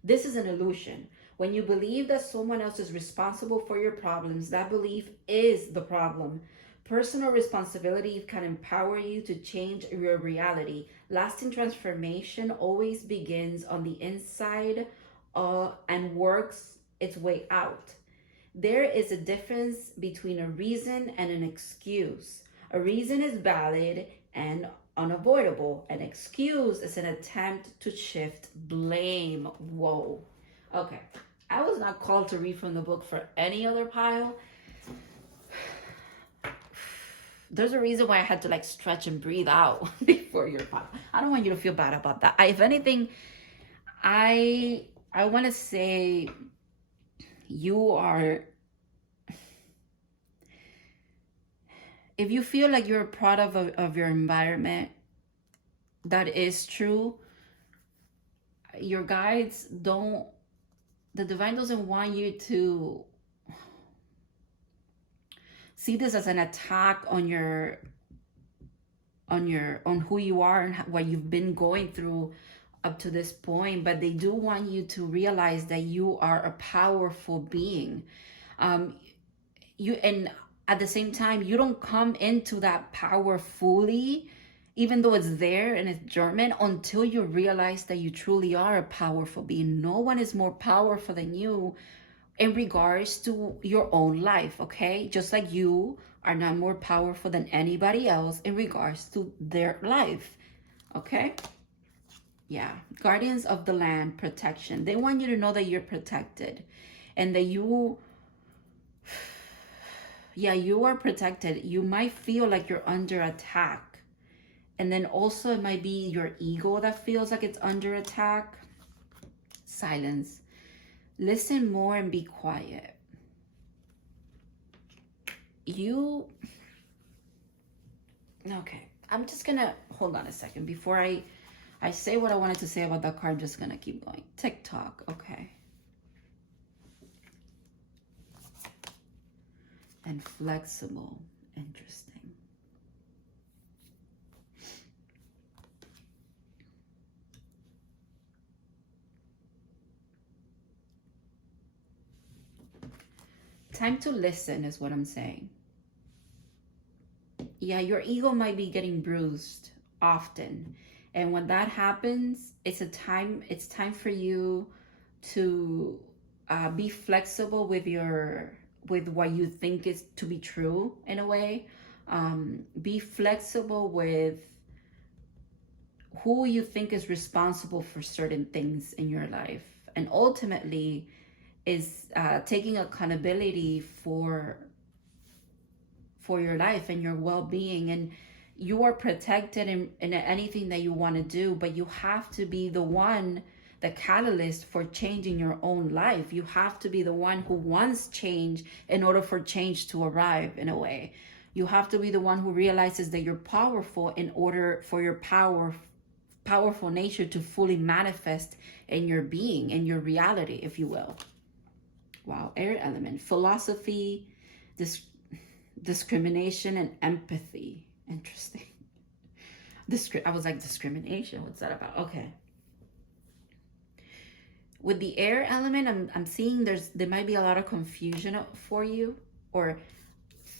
This is an illusion. When you believe that someone else is responsible for your problems, that belief is the problem. Personal responsibility can empower you to change your reality. Lasting transformation always begins on the inside and works its way out. There is a difference between a reason and an excuse. A reason is valid and unavoidable. An excuse is an attempt to shift blame. Whoa. Okay. I was not called to read from the book for any other pile. There's a reason why I had to like stretch and breathe out before your pile. I don't want you to feel bad about that. If anything, I want to say you are, if you feel like you're a product of your environment, that is true. Your guides don't, the divine doesn't want you to see this as an attack on who you are and what you've been going through up to this point, but they do want you to realize that you are a powerful being. You, and at the same time, you don't come into that power fully, even though it's there and it's German, until you realize that you truly are a powerful being. No one is more powerful than you in regards to your own life, okay? Just like you are not more powerful than anybody else in regards to their life, okay? Yeah, guardians of the land, protection. They want you to know that you're protected and that you are protected. You might feel like you're under attack. And then also it might be your ego that feels like it's under attack. Silence. Listen more and be quiet. Okay, I'm just gonna, hold on a second. Before I say what I wanted to say about that card, I'm just gonna keep going. TikTok, okay. And flexible, interesting. Time to listen is what I'm saying. Yeah, your ego might be getting bruised often. And when that happens, it's time for you to be flexible with what you think is to be true in a way. Be flexible with who you think is responsible for certain things in your life. And ultimately is taking accountability for your life and your well-being. And you are protected in anything that you want to do, but you have to be the one, the catalyst for changing your own life. You have to be the one who wants change in order for change to arrive in a way. You have to be the one who realizes that you're powerful in order for your powerful nature to fully manifest in your being, in your reality, if you will. Wow, air element, philosophy, discrimination and empathy. Interesting. I was like, discrimination, what's that about? Okay. With the air element, I'm seeing there might be a lot of confusion for you, or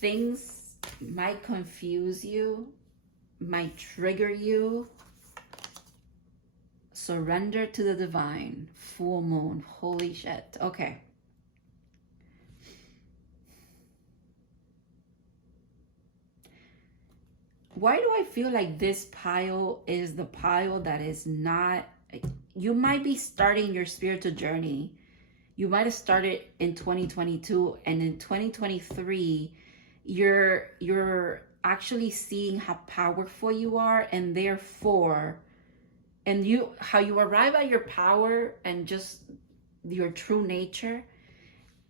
things might confuse you, might trigger you. Surrender to the divine. Full moon. Holy shit. Okay. Why do I feel like this pile is the pile that is not... You might be starting your spiritual journey. You might have started in 2022, and in 2023, you're actually seeing how powerful you are, and therefore, how you arrive at your power and just your true nature.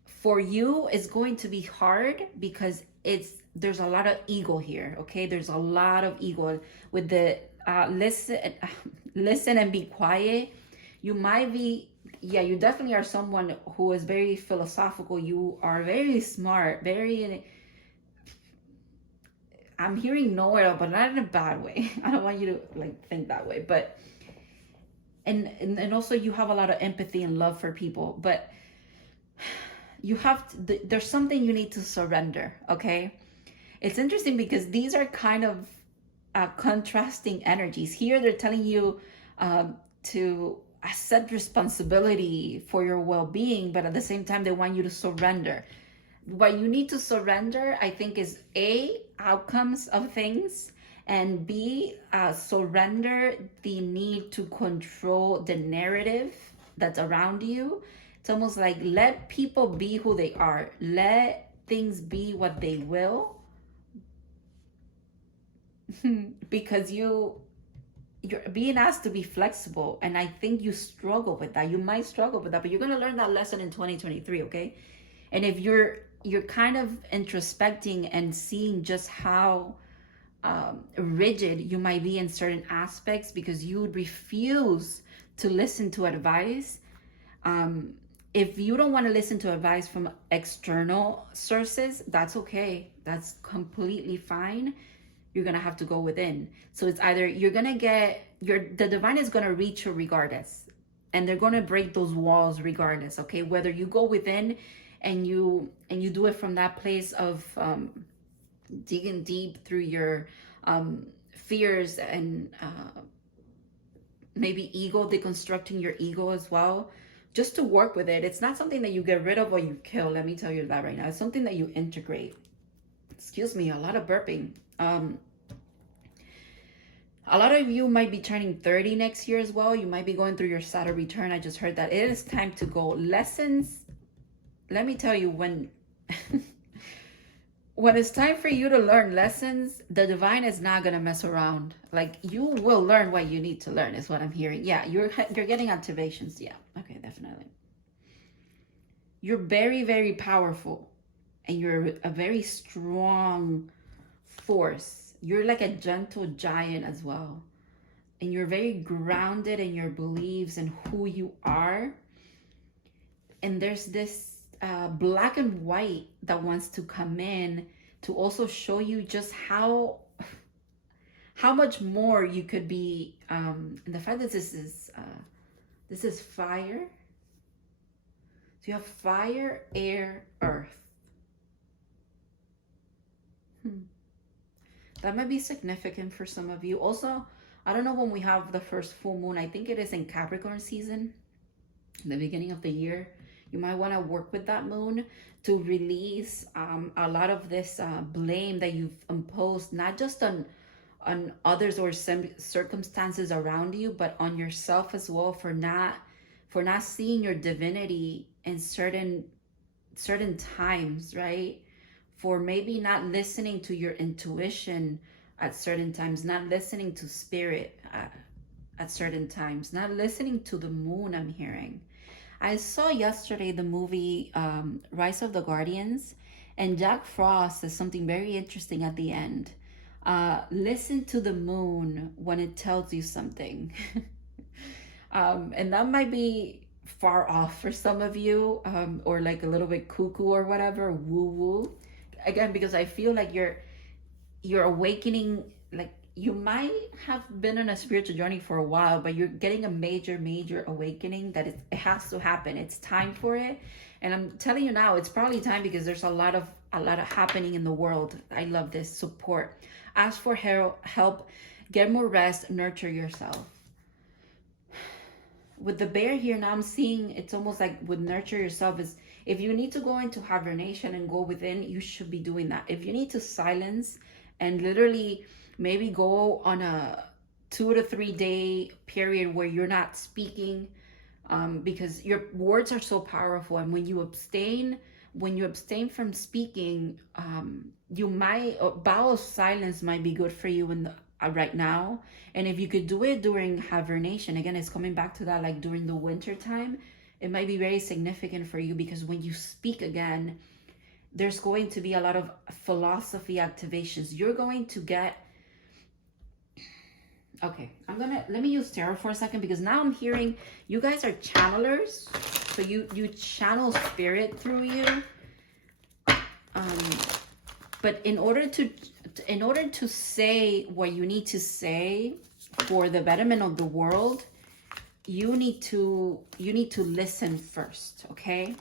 For you, is going to be hard because there's a lot of ego here, okay? There's a lot of ego with the listen and be quiet. You might be, you definitely are someone who is very philosophical. You are very smart, I'm hearing know-it-all, but not in a bad way. I don't want you to like think that way, but and also you have a lot of empathy and love for people, but you have to, there's something you need to surrender, okay? It's interesting because these are kind of contrasting energies. Here they're telling you to accept responsibility for your well-being, but at the same time they want you to surrender. What you need to surrender, I think, is A, outcomes of things, and B, surrender the need to control the narrative that's around you. It's almost like let people be who they are. Let things be what they will. Because you're being asked to be flexible, and I think you struggle with that. You might struggle with that, but you're going to learn that lesson in 2023, okay? And if you're kind of introspecting and seeing just how rigid you might be in certain aspects because you would refuse to listen to advice. If you don't want to listen to advice from external sources, that's okay. That's completely fine. You're going to have to go within. So it's either you're going to get the divine is going to reach you regardless, and they're going to break those walls regardless, okay? Whether you go within and you do it from that place of digging deep through your fears and maybe ego, deconstructing your ego as well, just to work with it. It's not something that you get rid of or you kill. Let me tell you that right now. It's something that you integrate. Excuse me, a lot of burping. A lot of you might be turning 30 next year as well. You might be going through your Saturn return. I just heard that it is time to go. Lessons, let me tell you, when when it's time for you to learn lessons, the divine is not going to mess around. Like, you will learn what you need to learn is what I'm hearing. Yeah, you're getting activations. Yeah, okay, definitely. You're very, very powerful, and you're a very strong force. You're like a gentle giant as well. And you're very grounded in your beliefs and who you are. And there's this black and white that wants to come in to also show you just how much more you could be. And the fact that this is fire. So you have fire, air, earth. That might be significant for some of you. Also, I don't know when we have the first full moon. I think it is in Capricorn season, the beginning of the year. You might want to work with that moon to release a lot of this blame that you've imposed, not just on others or some circumstances around you, but on yourself as well, for not seeing your divinity in certain times, right? For maybe not listening to your intuition at certain times, not listening to spirit at certain times, not listening to the moon, I'm hearing. I saw yesterday the movie Rise of the Guardians, and Jack Frost says something very interesting at the end. Listen to the moon when it tells you something. And that might be far off for some of you, or like a little bit cuckoo or whatever, woo-woo. Again, because I feel like you're awakening. Like, you might have been on a spiritual journey for a while, but you're getting a major awakening that it has to happen. It's time for it. And I'm telling you now, it's probably time, because there's a lot of happening in the world. I love this. Support. Ask for help. Get more rest. Nurture yourself. With the bear here now, I'm seeing it's almost like with nurture yourself is, if you need to go into hibernation and go within, you should be doing that. If you need to silence and literally maybe go on a 2 to 3 day period where you're not speaking, because your words are so powerful. And when you abstain from speaking, you might, a bow of silence might be good for you in the right now. And if you could do it during hibernation, again, it's coming back to that, like during the winter time, it might be very significant for you, because when you speak again, there's going to be a lot of philosophy activations. You're going to get, okay, let me use tarot for a second, because now I'm hearing you guys are channelers. So you channel spirit through you. But in order to say what you need to say for the betterment of the world, you need to listen first, okay?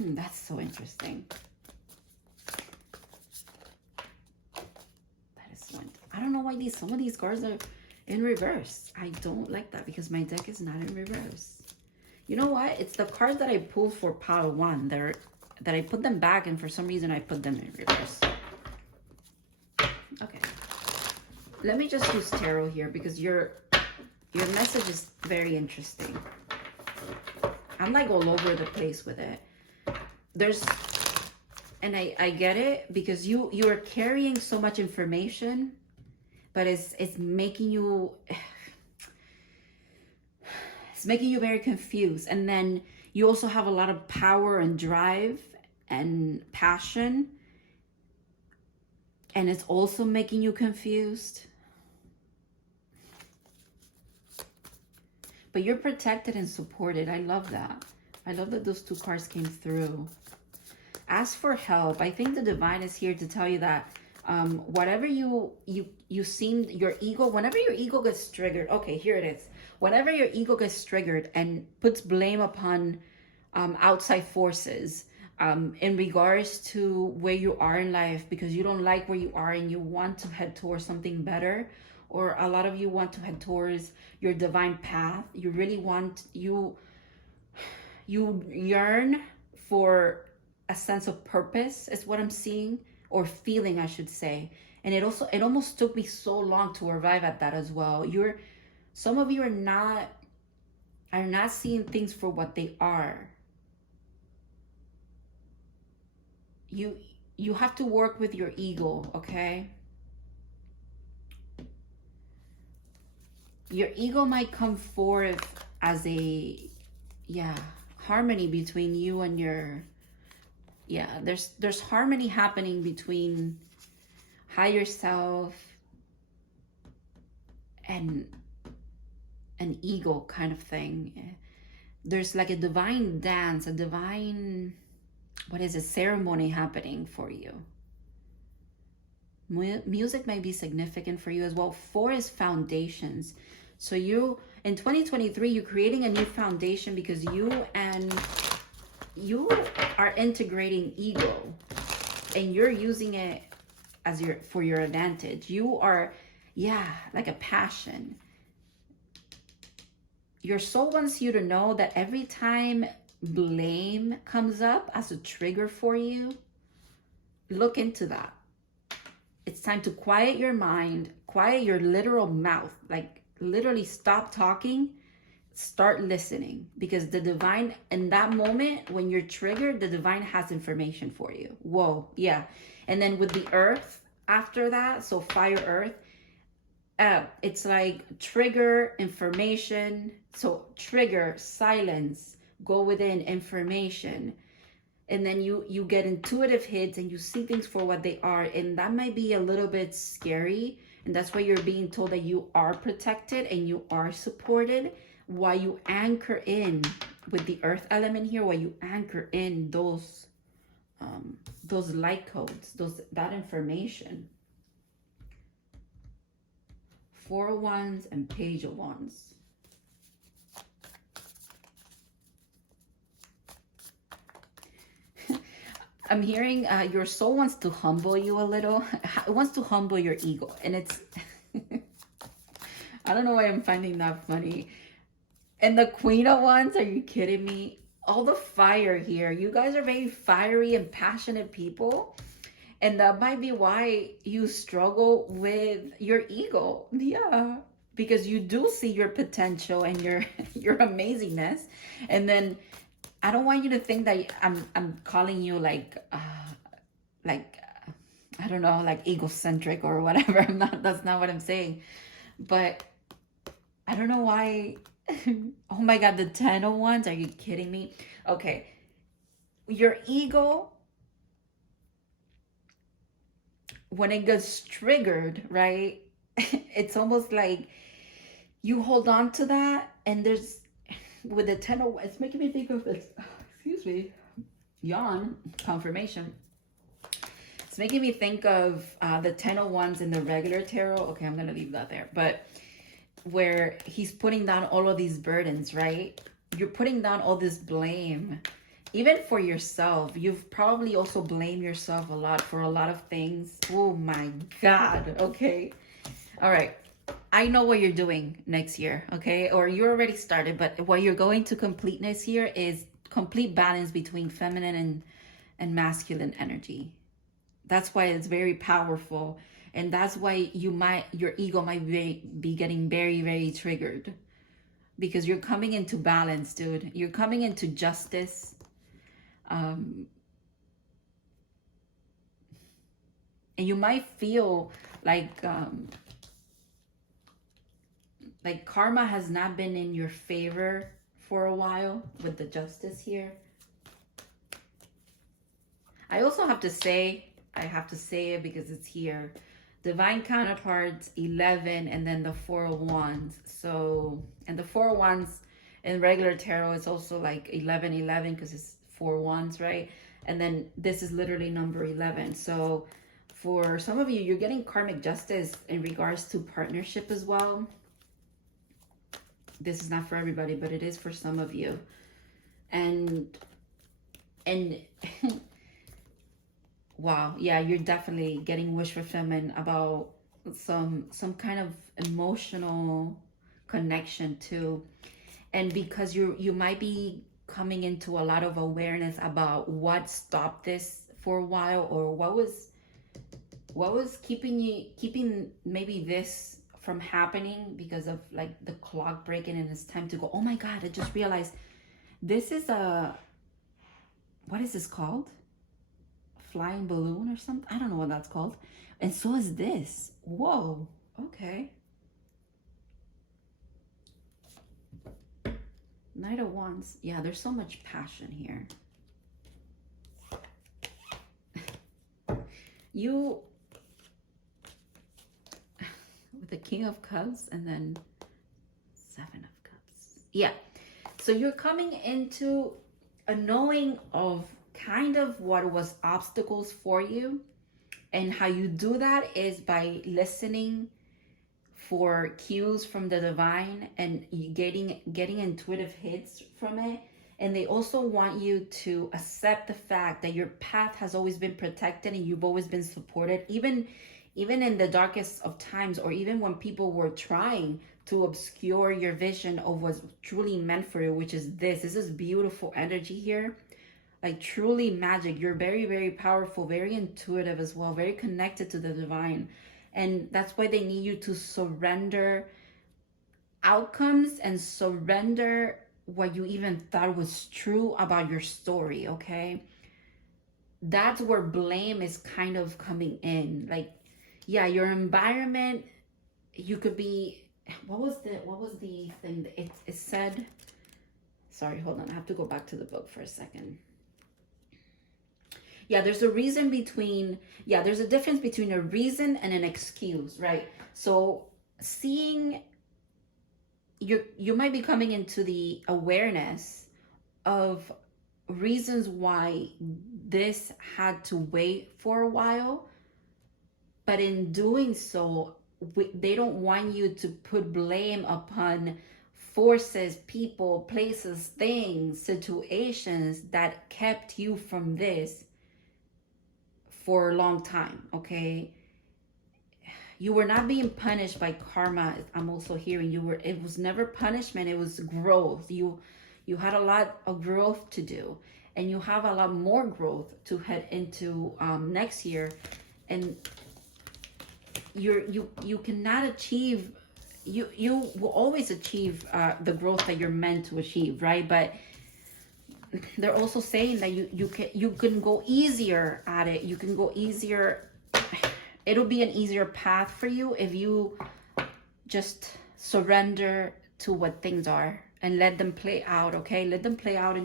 That's so interesting. That is so I don't know why some of these cards are in reverse. I don't like that because my deck is not in reverse. You know what? It's the cards that I pulled for pile 1. That I put them back, and for some reason I put them in reverse. Okay. Let me just use tarot here because your message is very interesting. I'm like all over the place with it. And I get it because you are carrying so much information, but it's making you very confused. And then you also have a lot of power and drive and passion, and it's also making you confused. But you're protected and supported. I love that. I love that those 2 cards came through. Ask for help. I think the divine is here to tell you that whatever you seem, your ego, whenever your ego gets triggered, okay, here it is. Whenever your ego gets triggered and puts blame upon outside forces in regards to where you are in life, because you don't like where you are and you want to head towards something better, or a lot of you want to head towards your divine path. You really want, you yearn for a sense of purpose is what I'm seeing, or feeling, I should say. And it almost took me so long to arrive at that as well. Some of you are not seeing things for what they are. You have to work with your ego, okay? Your ego might come forth as a harmony between you and your there's harmony happening between higher self and an ego kind of thing. There's like a divine dance, a divine, ceremony happening for you. Music might be significant for you as well. 4 is foundations. So in 2023, you're creating a new foundation because you are integrating ego and you're using it as for your advantage. You are, like a passion. Your soul wants you to know that every time blame comes up as a trigger for you, look into that. It's time to quiet your mind, quiet your literal mouth, like literally stop talking, start listening, because the divine, in that moment when you're triggered, the divine has information for you. Whoa, yeah. And then with the earth after that, so fire, earth, it's like trigger, information. So trigger, silence, go within, information. And then you get intuitive hits and you see things for what they are. And that might be a little bit scary. And that's why you're being told that you are protected and you are supported, while you anchor in with the earth element here, while you anchor in those light codes, that information. 4 of Wands and Page of Wands. I'm hearing your soul wants to humble you a little. It wants to humble your ego. And it's, I don't know why I'm finding that funny. And the Queen of Wands, are you kidding me? All the fire here. You guys are very fiery and passionate people. And that might be why you struggle with your ego. Yeah. Because you do see your potential and your amazingness. And then I don't want you to think that I'm calling you like I don't know, like egocentric or whatever. That's not what I'm saying. But I don't know why. Oh my God, the 10 of Wands. Are you kidding me? Okay. Your ego, when it gets triggered, right? It's almost like you hold on to that, and there's, with the 10 of, it's making me think of this, excuse me, yawn, confirmation. It's making me think of the 10 of Wands in the regular tarot. Okay, I'm going to leave that there. But where he's putting down all of these burdens, right? You're putting down all this blame. even for yourself, you've probably also blamed yourself a lot for a lot of things. Oh my God. Okay. All right. I know what you're doing next year, okay? Or you already started, but what you're going to complete next year is complete balance between feminine and masculine energy. That's why it's very powerful. And that's why your ego might be getting very, very triggered, because you're coming into balance, dude. You're coming into justice. Um, and you might feel like karma has not been in your favor for a while with the justice here. I also have to say, I have to say it because it's here. Divine counterparts 11 and then the 4 of Wands. So, and the 4 of Wands in regular tarot is also like 11 because it's 4 wands, right? And then this is literally number 11. So for some of you, you're getting karmic justice in regards to partnership as well. This is not for everybody, but it is for some of you. And wow, yeah, you're definitely getting wish fulfillment about some kind of emotional connection too. And because you might be coming into a lot of awareness about what stopped this for a while, or what was keeping maybe this from happening, because of like the clock breaking and it's time to go. Oh my God, I just realized this is what is this called? Flying balloon or something? I don't know what that's called. And so is this. Whoa. Okay. Knight of Wands. Yeah, there's so much passion here. You with the King of Cups and then 7 of Cups. Yeah. So you're coming into a knowing of kind of what was obstacles for you, and how you do that is by listening for cues from the divine and getting intuitive hits from it. And they also want you to accept the fact that your path has always been protected and you've always been supported, even in the darkest of times, or even when people were trying to obscure your vision of what's truly meant for you, which is this is beautiful energy here. Like truly magic. You're very, very powerful, very intuitive as well, very connected to the divine. And that's why they need you to surrender outcomes and surrender what you even thought was true about your story, okay? That's where blame is kind of coming in. Like, yeah, your environment, you could be, what was the thing that it said? Sorry, hold on. I have to go back to the book for a second. Yeah, there's a difference between a reason and an excuse, right? So seeing, you might be coming into the awareness of reasons why this had to wait for a while, but in doing so, they don't want you to put blame upon forces, people, places, things, situations that kept you from this for a long time, okay? You were not being punished by karma. I'm also hearing it was never punishment, it was growth. You had a lot of growth to do, and you have a lot more growth to head into next year. And you cannot achieve, you will always achieve the growth that you're meant to achieve, right? But they're also saying that you can go easier at it. You can go easier. It'll be an easier path for you if you just surrender to what things are and let them play out, okay? Let them play out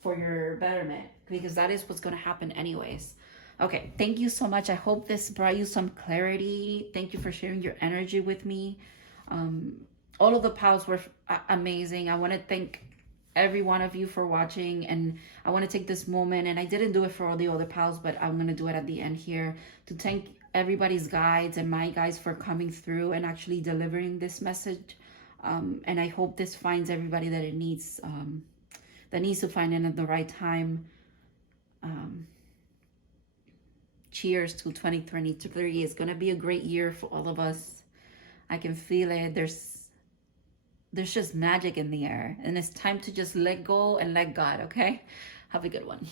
for your betterment, because that is what's going to happen anyways. Okay, thank you so much. I hope this brought you some clarity. Thank you for sharing your energy with me. All of the piles were amazing. I want to thank every one of you for watching, and I want to take this moment, and I didn't do it for all the other pals, but I'm going to do it at the end here, to thank everybody's guides and my guides for coming through and actually delivering this message. And I hope this finds everybody that it needs, that needs to find it at the right time. Cheers to 2023. It's going to be a great year for all of us. I can feel it. There's just magic in the air, and it's time to just let go and let God. Okay, have a good one.